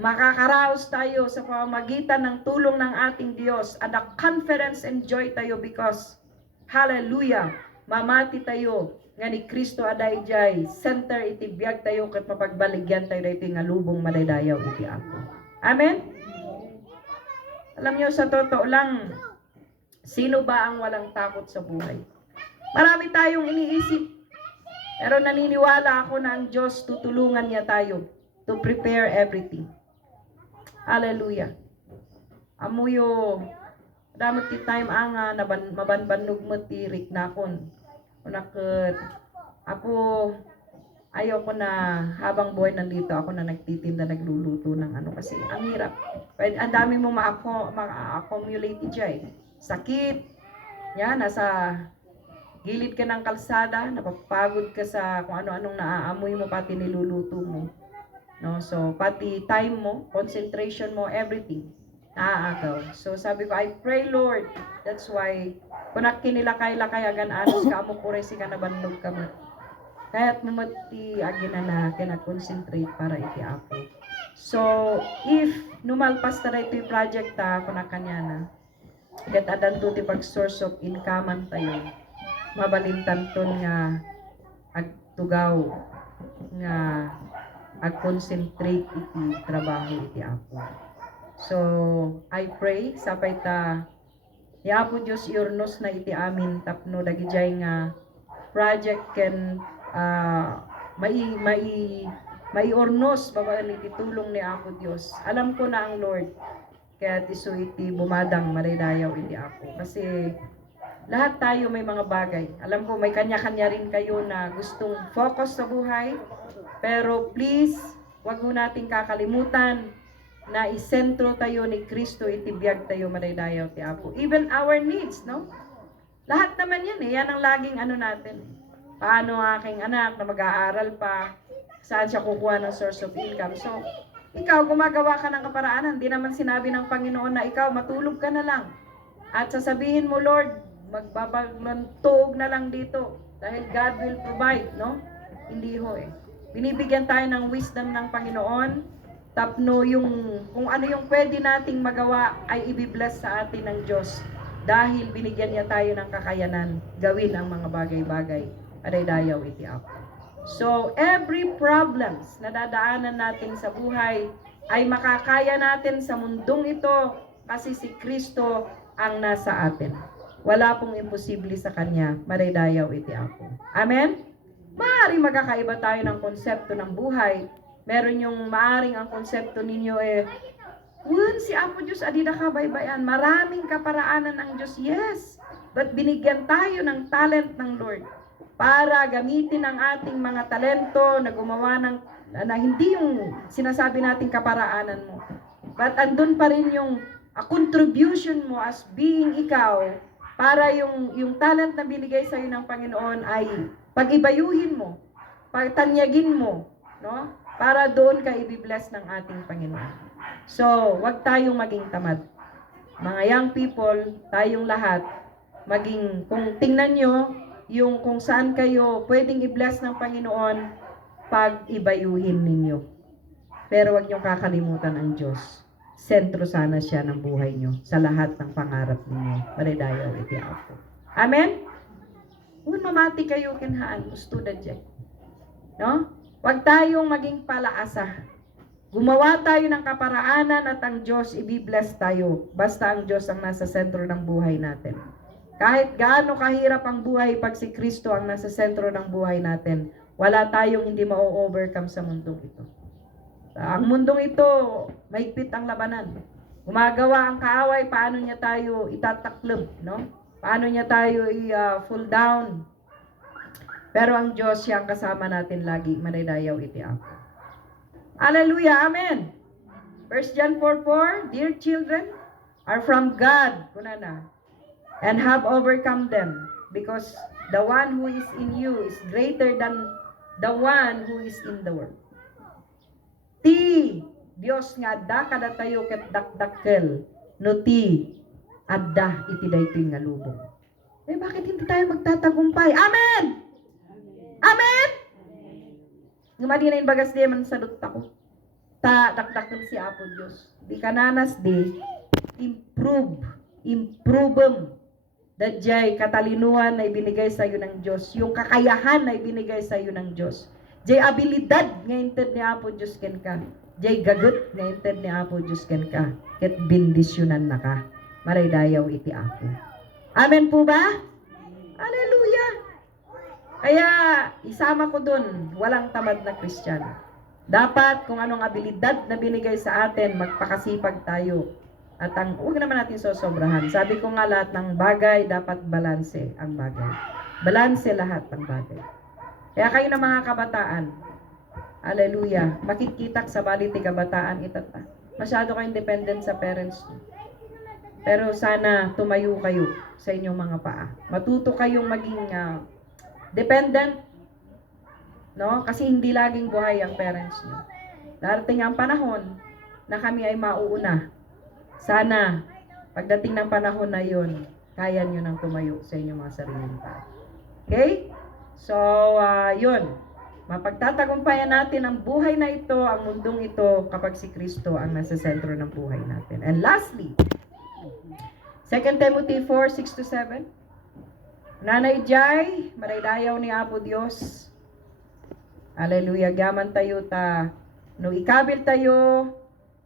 Makakaraos tayo sa pamamagitan ng tulong ng ating Diyos at a confidence and joy tayo because hallelujah, mamati tayo nga ni Kristo adayjay center iti biag tayo ket mapagbaligyan tayo daytoy nga lubong madaydayaw iti Apo. Amen. Alam niyo sa totoo lang, sino ba ang walang takot sa buhay? Marami tayong iniisip. Pero naniniwala ako na ang Diyos tutulungan niya tayo to prepare everything. Hallelujah. Amuyo damat ti time anga mabanbanog mo ti riknakon. Unaket Apo ayoko na habang buhay nandito ako na nagtitinda, nagluluto ng ano kasi ang hirap. Ang dami mo ma-accumulate dyan. Sakit. Yan, nasa gilid ka ng kalsada, napapagod ka sa kung ano-anong naaamoy mo, pati niluluto mo. No? So, pati time mo, concentration mo, everything, naaagaw. So, sabi ko, I pray, Lord. That's why, kung nakinilakay-lakay agan anos ka, amo kure si ka nabandog ka mo. Kaya't mamati agina na kina-concentrate para iti ako. So, if numalpas na ito yung project ta, kung na kanya na, kat adan to ti pag source of income tayo, mabalintanton nga agtugaw nga ag-concentrate iti trabaho iti ako. So, I pray sapay ta Apo Diyos iurnos na iti amin tapno dagijay nga project can maiurnos babaan iti tulong ni Apo Diyos. Alam ko na ang Lord kaya iso iti bumadang maridayaw iti ako. Kasi lahat tayo may mga bagay. Alam ko may kanya-kanya rin kayo na gustong focus sa buhay. Pero please, wag mo nating kakalimutan na isentro tayo ni Kristo, itibiyag tayo maridayaw ti Apo. Even our needs, no? Lahat naman yan eh. Yan ang laging ano natin. Paano aking anak na mag-aaral pa? Saan siya kukuha ng source of income? So, ikaw gumagawa ka ng kaparaanan. Di naman sinabi ng Panginoon na ikaw matulog ka na lang. At sasabihin mo, Lord, magbabaglantuog na lang dito. Dahil God will provide, no? Hindi ho eh. Binibigyan tayo ng wisdom ng Panginoon. Tapno yung kung ano yung pwede nating magawa ay ibibless sa atin ng Diyos dahil binigyan niya tayo ng kakayanan gawin ang mga bagay-bagay aray dayaw iti ako. So every problems na dadaanan natin sa buhay ay makakaya natin sa mundong ito kasi si Kristo ang nasa atin. Wala pong imposible sa Kanya, maridayaw iti ako. Amen? Maaring magkakaiba tayo ng konsepto ng buhay. Meron yung maaring ang konsepto ninyo si Apo Diyos, adida ka baybayan. Maraming kaparaanan ang Diyos, yes. But binigyan tayo ng talent ng Lord para gamitin ang ating mga talento na gumawa ng, na hindi yung sinasabi nating kaparaanan mo. But andun pa rin yung contribution mo as being ikaw para yung talent na binigay sa'yo ng Panginoon ay pag-ibayuhin mo, pagtanyagin mo, no? Para doon ka ibibless ng ating Panginoon. So, wag tayong maging tamad. Mga young people, tayong lahat, maging, kung tingnan nyo, yung kung saan kayo pwedeng i-bless ng Panginoon, pag-ibayuhin ninyo. Pero wag nyo kakalimutan ang Diyos. Sentro sana siya ng buhay nyo sa lahat ng pangarap ninyo. Maridayaw iti ako. Amen? Kung mamati kayo kinhaan, gusto na dyan. No? Huwag tayong maging palaasa. Gumawa tayo ng kaparaanan at ang Diyos ibibless tayo. Basta ang Diyos ang nasa sentro ng buhay natin. Kahit gaano kahirap ang buhay pag si Kristo ang nasa sentro ng buhay natin, wala tayong hindi ma-overcome sa mundong ito. Ang mundong ito, mahigpit ang labanan. Gumagawa ang kaaway, paano niya tayo itataklob, no? Paano niya tayo i-full down? Pero ang Diyos siya ang kasama natin lagi, maridayaw iti ako. Hallelujah, amen. 1 John 4:4, dear children, are from God, kunana, and have overcome them, because the one who is in you is greater than the one who is in the world. Ti, Dios nga adda kada tayo ket dakdakkel, no ti, adda iti daytoy nga lubong. Bakit hindi tayo magtatagumpay? Amen! Amen! Ngumadi na yung bagas di man salot ako. Dakdakkel si Apo Diyos. Di kananas di, improve Dadyay katalinuhan na ibinigay sa iyo ng Diyos. Yung kakayahan na ibinigay sa iyo ng Diyos. Jay abilidad nga inted ni Apo Diyos ken ka. Jay gagot nga inted ni Apo Diyos ken ka. Ket bendisyonan na ka. Maridayaw iti Apo. Amen po ba? Hallelujah! Kaya isama ko dun, walang tamad na Kristiyano. Dapat kung anong abilidad na binigay sa atin, magpakasipag tayo. At huwag naman natin sosobrahan. Sabi ko nga lahat ng bagay, dapat balanse ang bagay. Balanse lahat ng bagay. Kaya kayo na mga kabataan, hallelujah, makikita sa balit ti kabataan itata. Masyado kayong dependent sa parents nyo. Pero sana tumayo kayo sa inyong mga paa. Matuto kayong maging dependent, no? Kasi hindi laging buhay ang parents nyo. Darating ang panahon na kami ay mauuna. Sana, pagdating ng panahon na yon, kaya nyo nang tumayo sa inyong mga sariling paa. Okay? So, yun. Mapagtatagumpayan natin ang buhay na ito, ang mundong ito, kapag si Kristo ang nasa sentro ng buhay natin. And lastly, 2 Timothy 4:6-7. Nanay Jai, maraydayaw ni Apo Dios. Hallelujah. Gaman tayo ta. No ikabil tayo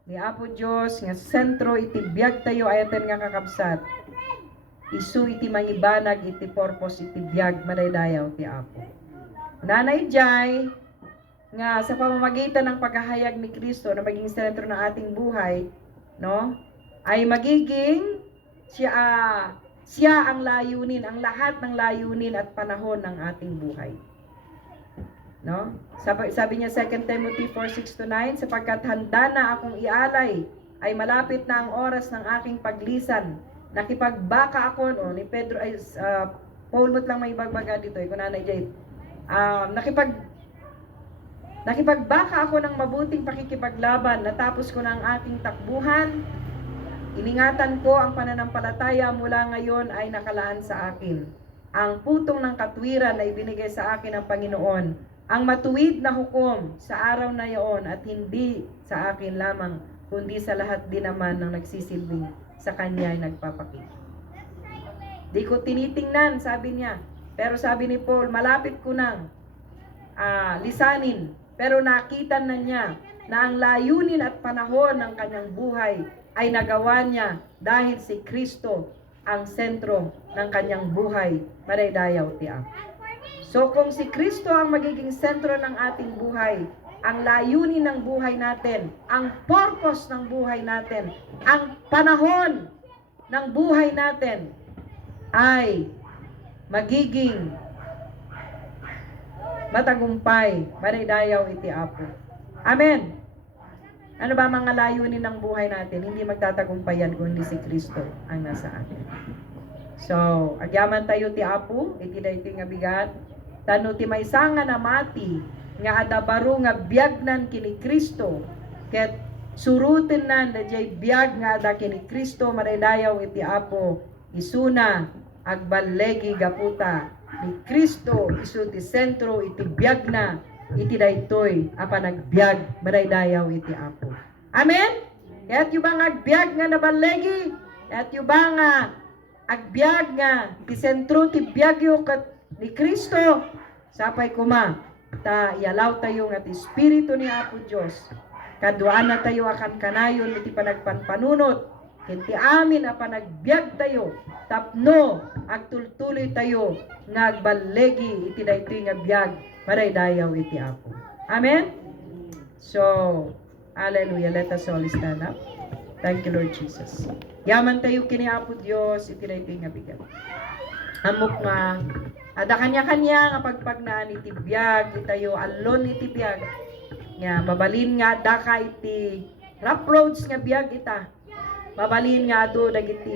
ni Apo Dios nga sentro iti biag tayo ayaten nga kakabsat. Isu iti mangibanag iti purpose iti biag maraydayaw ti Apo. Nanay Jai, nga sa pamamagitan ng paghahayag ni Kristo na maging sentro ng ating buhay, no? Ay magiging siya ang layunin, ang lahat ng layunin at panahon ng ating buhay. No? Sabi niya 2 Timothy 4:6-9, sapagkat handa na akong ialay, ay malapit na ang oras ng aking paglisan. Nakipagbaka ako, ni Pedro, ay Paul mo't lang may bagbaga dito, kung nanay Jade. Nakipagbaka ako ng mabuting pakikipaglaban, natapos ko na ang aking takbuhan. Iningatan ko ang pananampalataya mula ngayon ay nakalaan sa akin. Ang putong ng katwiran na ibinigay sa akin ng Panginoon. Ang matuwid na hukom sa araw na iyon at hindi sa akin lamang, kundi sa lahat din naman ng nagsisilbing sa Kanya ay nagpapakita. Di ko tinitingnan, sabi niya. Pero sabi ni Paul, malapit ko nang lisanin. Pero nakita na niya na ang layunin at panahon ng kanyang buhay ay nagawa niya dahil si Kristo ang sentro ng kanyang buhay. Maraydayaw ti Apo. So kung si Kristo ang magiging sentro ng ating buhay, ang layunin ng buhay natin, ang purpose ng buhay natin, ang panahon ng buhay natin ay magiging matagumpay. Maraydayaw iti Apo. Amen. Ano ba mga layunin ng buhay natin? Hindi magtatagumpay yan kundi si Kristo ang nasa atin. So, agyaman tayo ti Apo, iti daytoy nga bigat. Tano ti maysa nga namati, nga adabaro nga biagnan kini Kristo. Ket surutin nan dayjay biag nga ada kini Kristo, maraydayaw iti Apo, isuna agballegi gaputa ni Kristo isu ti sentro iti biag na iti daytoy apan nagbiag maraydayaw iti Apo. Amen? Ket yu bang agbiag nga naballegi, ket yu bang agbiag nga ti sentro ti biag yu ket ni Kristo, sapay kuma ta ialaw tayo nga ti Espiritu ni Apo Dios. Kaduan na tayo akan kanayon iti panagpanpanunot, iti amin apan nagbiag tayo, tapno agtultuloy tayo nga agballegi iti daytoy nga biag maraydayaw iti Apo. Amen? So, hallelujah. Let us all stand up. Thank you, Lord Jesus. Yaman tayo kini Apo Dios iti daytoy nga bigat. Amok nga ada kanya-kanya nga pagpagnaan iti biag, itayo alon iti biag. Nga mabalin nga daka iti rough roads nga biag ita. Mabalin nga ado dagiti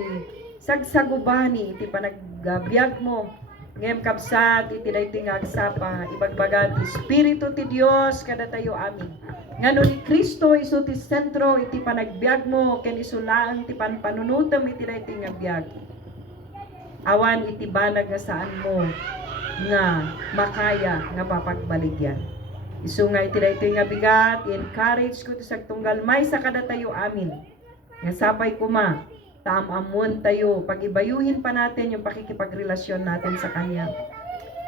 sagsagubani iti panagbiag mo. Ngem kabsat iti daytoy nga agsapa ibagbagat Espiritu ti Dios kada tayo amin. Ngano ni Kristo isu ti sentro iti panagbiag mo ken isulaan ti panpanunutem iti daytoy nga biag. Awan iti banag nga saan mo nga makaya nga papagbaligyan. Isu nga iti daytoy nga bigat, encourage ko ti sagtunggal may sa kada tayo amin. Nga sapay kuma taamamon tayo, pag-ibayuhin pa natin yung pakikipagrelasyon natin sa Kanya.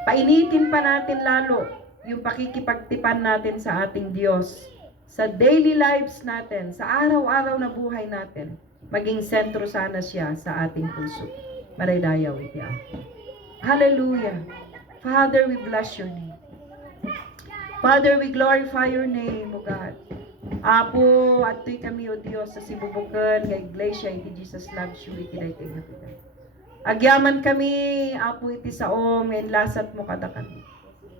Painitin pa natin lalo yung pakikipagtipan natin sa ating Diyos. Sa daily lives natin, sa araw-araw na buhay natin, maging sentro sana siya sa ating puso. Maraydayaw iti Apo. Hallelujah. Father, we bless your name. Father, we glorify your name, O God. Apo, ato'y kami, O Diyos, sa sibubukan nga iglesia, iti Jesus loves you, iti daytoy nga bigat. Agyaman kami, Apo, iti saom, nga inlasat mo kada kami.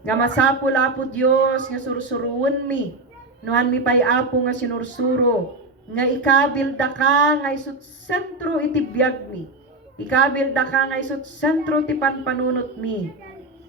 Nga Nga masapul apo Dios nga sursuruon mi. Nuhan mi pay apo nga sinursuro. Nga ikabilda ka nga isut sentro iti biyag mi. Ikabilda ka nga isut sentro ti panpanunot mi.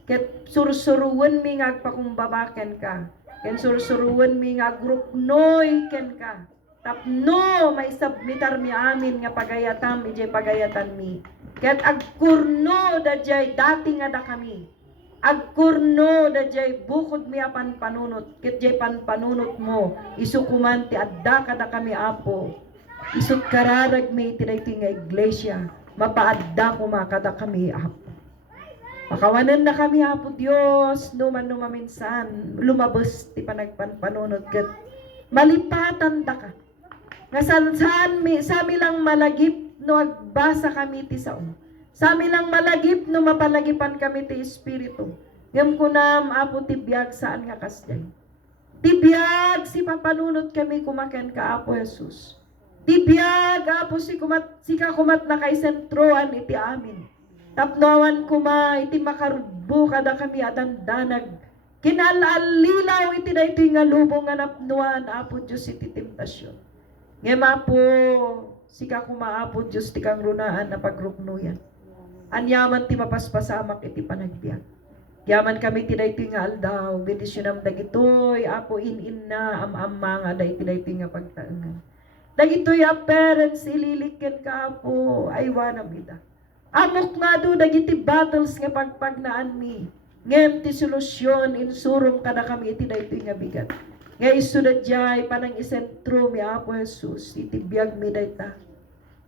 Ket sursuruon mi nga agpakumbabaken ka. Ken sursuruon mi nga agrupnoy ken ka. Tapno may submitar mi amin nga pagayatam ijay pagayatan mi. Ket agkurno dajay dati nga da kami. Agkurno dajay bukod mi apan panunot. Ket jay panpanunot mo isukuman ti adda kada kami apo. Isut kararag mi ti daytoy nga iglesia. Mapaadda kuma kada kami apo. Makawanan na kami apo Dios numan maminsan lumabas ti panagpanpanunot ket malipatan ta ka. Nga saan sami lang malagip no agbasa kami ti sao. Sami lang malagip no mapalagipan kami ti Espiritu. Ngem kunam apo ti biag saan nga kasday. Ti biag si papanunot kami kumaken ka apo Jesus. Ti biag apo si kakumat na kay sentroan iti amin. Tapnoan kuma iti makarbo kada kami adandanag. Kinalalilaw iti daytoy nga lubong nga napnuan apo Dios iti temptasyon. Ngem apo sika kumaapo Dios ti kang runaan na pagrupnuyan. Anyaman ti mapaspasamak iti panagbiag. Yaman kami ti daytoy nga aldaw, bendisyonam dagitoy apo in na am-amma nga daytoy nga pagtaengan. Dagitoy a parents ililiken ka apo aywana bida. Amok nga do dagiti battles nga pagpagnaan mi. Ngem ti solusyon insurong kada kami iti daytoy nga bigat. Nga isu jay panang isentro mi apo Jesus iti biag mi dayta.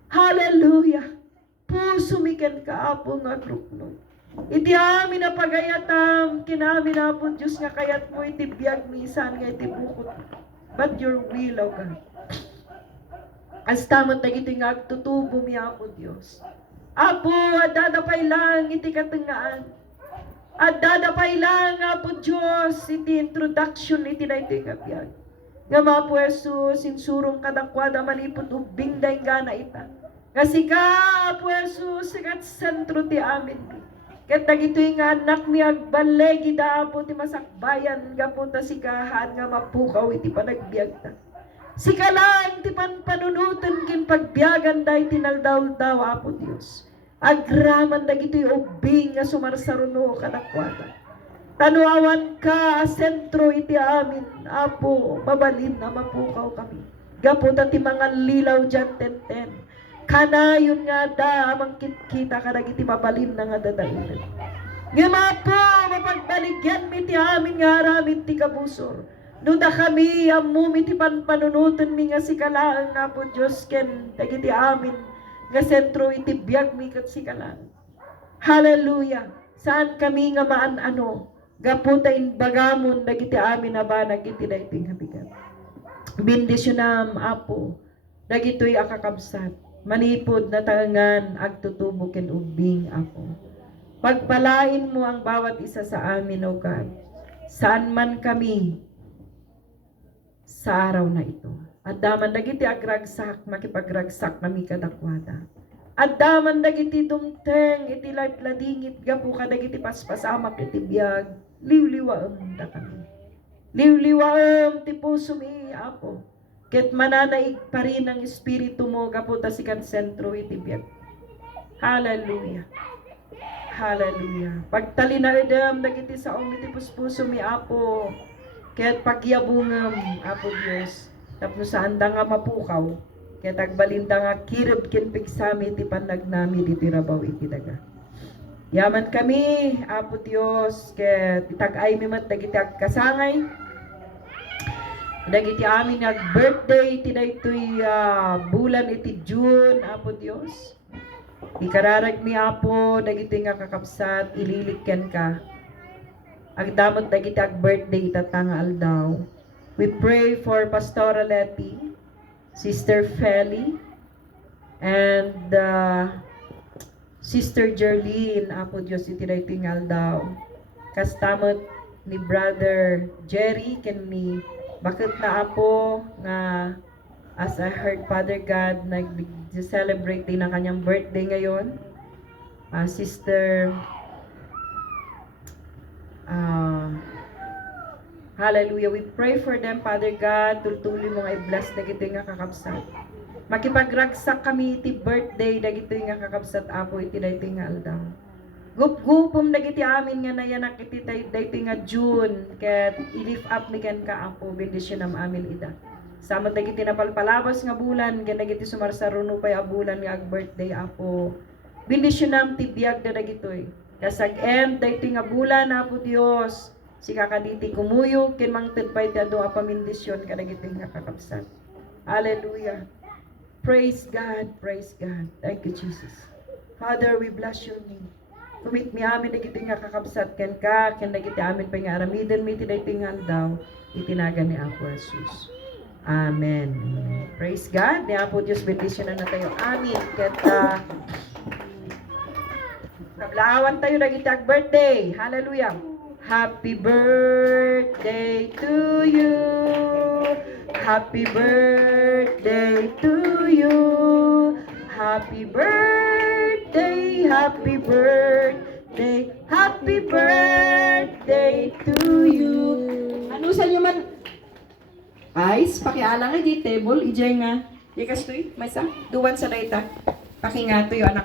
Hallelujah. Puso mi ken kaapo nga grupno. Iti amin na pagayatam, kinami na po Diyos nga kayat mo iti biyag misan nga iti bukod. But your will, O God. As tamot na iti nga agtutubo mi apo Diyos. Apo, adadapay lang iti katengaan. Adadapay lang apo Diyos iti introduction iti na iti nga biyag. Nga mga po Jesus, insurong kadakwada malipot ubing daing gana ita. Nga sika, po Jesus, sikat sentro ti amin. Ket dagitoy nga anak mi agbalegi da apo ti masakbayan gapunta sikahan nga mapukaw iti panagbiag ta. Sika lang ti panpanunutan kin pagbiagan day tinaldaw-daw apo Dios. Agraman dagitoy ubing nga sumarsaruno kadakwada. Tanuawan ka sentro iti amin apo mabalin na mapukaw kami. Gapunta ti mga lilaw dyan tenten. Kanayon nga da amang kita kadagiti mabalin na nga dadailan. Ngema po mapagbaligyan mi ti amin nga aramid ti kabusor. Nuda kami amumi ti panpanunutan mi nga sikalaan nga po Diyos ken dagiti amin nga sentro iti biag mi ket sikalaan. Hallelujah. Saan kami nga maan-ano gaputa in bagamon dagiti amin na banag iti daytoy nga bigat. Bendisyonam apo dagitoy akakabsat. Manipod na tangan agtutubo ken ubing ako. Pagpalain mo ang bawat isa sa amin, O God. Saan man kami sa araw na ito. At daman dagiti agragsak, makipagragsak kami kadakwada. At daman dagiti dumteng, iti ladingit, gapu kadagiti paspasamak iti biyag, liwliwaem da kami. Liwliwaem ti puso mi, Apo. Ket mananaig pa rin ang espiritu mo kaputa sikat sentro iti biyag. Hallelujah. Hallelujah. Pagtalinadam dagiti sa iti puspuso mi apo. Ket pagyabungam apo Dios. Tapno saan da nga mapukaw. Ket agbalinda nga kirib ken pigsami iti panagnami diti rabaw iti daga. Yaman kami apo Dios ket itag-ay mi met dagiti agkasangay. Dagiti amin nga birthday iti daytoy bulan iti June apo Dios. Ikararag mi apo dagiti nga kakabsat ililikyan ka. Agdamot dagiti ag birthday itatanga aldaw. We pray for Pastora Letty, Sister Feli, and Sister Jerlyn apo Dios iti daytoy nga aldaw. Kastamot ni Brother Jerry ken ni bakit na apo nga as I heard Father God nag-celebrate din ang kanyang birthday ngayon. Sister Hallelujah. We pray for them, Father God. Tultuloy mo nga i-bless na gito nga kakabsat. Makipagragsak kami iti birthday na gito nga kakabsat apo iti dayto nga aldaw. Gupgupom dagiti amin nga nayanak iti dayto nga June. Ket i-lift up mi ken ka apo bendisyon am amin ida. Sama dagiti napalpalabas nga bulan ken dagiti sumarsaruno pay a bulan nga ag birthday apo. Bendisyon am ti biag da dagitoy. Kasag end dayto nga bulan apo Dios. Si kakaditi kumuyo, kin mang tedpay ti ado a pamindisyon kadagiti nga kakabsat. Hallelujah. Praise God, praise God. Thank you, Jesus. Father, we bless your name. Kumit mi amin dagiti nga kakabsat ken ka, ken dagiti amin pa nga aramiden mi ti daytoy nga aldaw, itinaga ni Apo Jesus. Amen. Praise God. Ni Apo Dios bendition na tayo. Amin. Ket kablawan tayo dagiti ag birthday. Hallelujah. Happy birthday to you. Happy birthday to you. Happy birthday, happy birthday, happy birthday to you. Ano sa inyo man? Ice, pakialang nga di table, ijay nga. Yakas to'y, may sa, duwan sa dayta. Pakingato yung anak.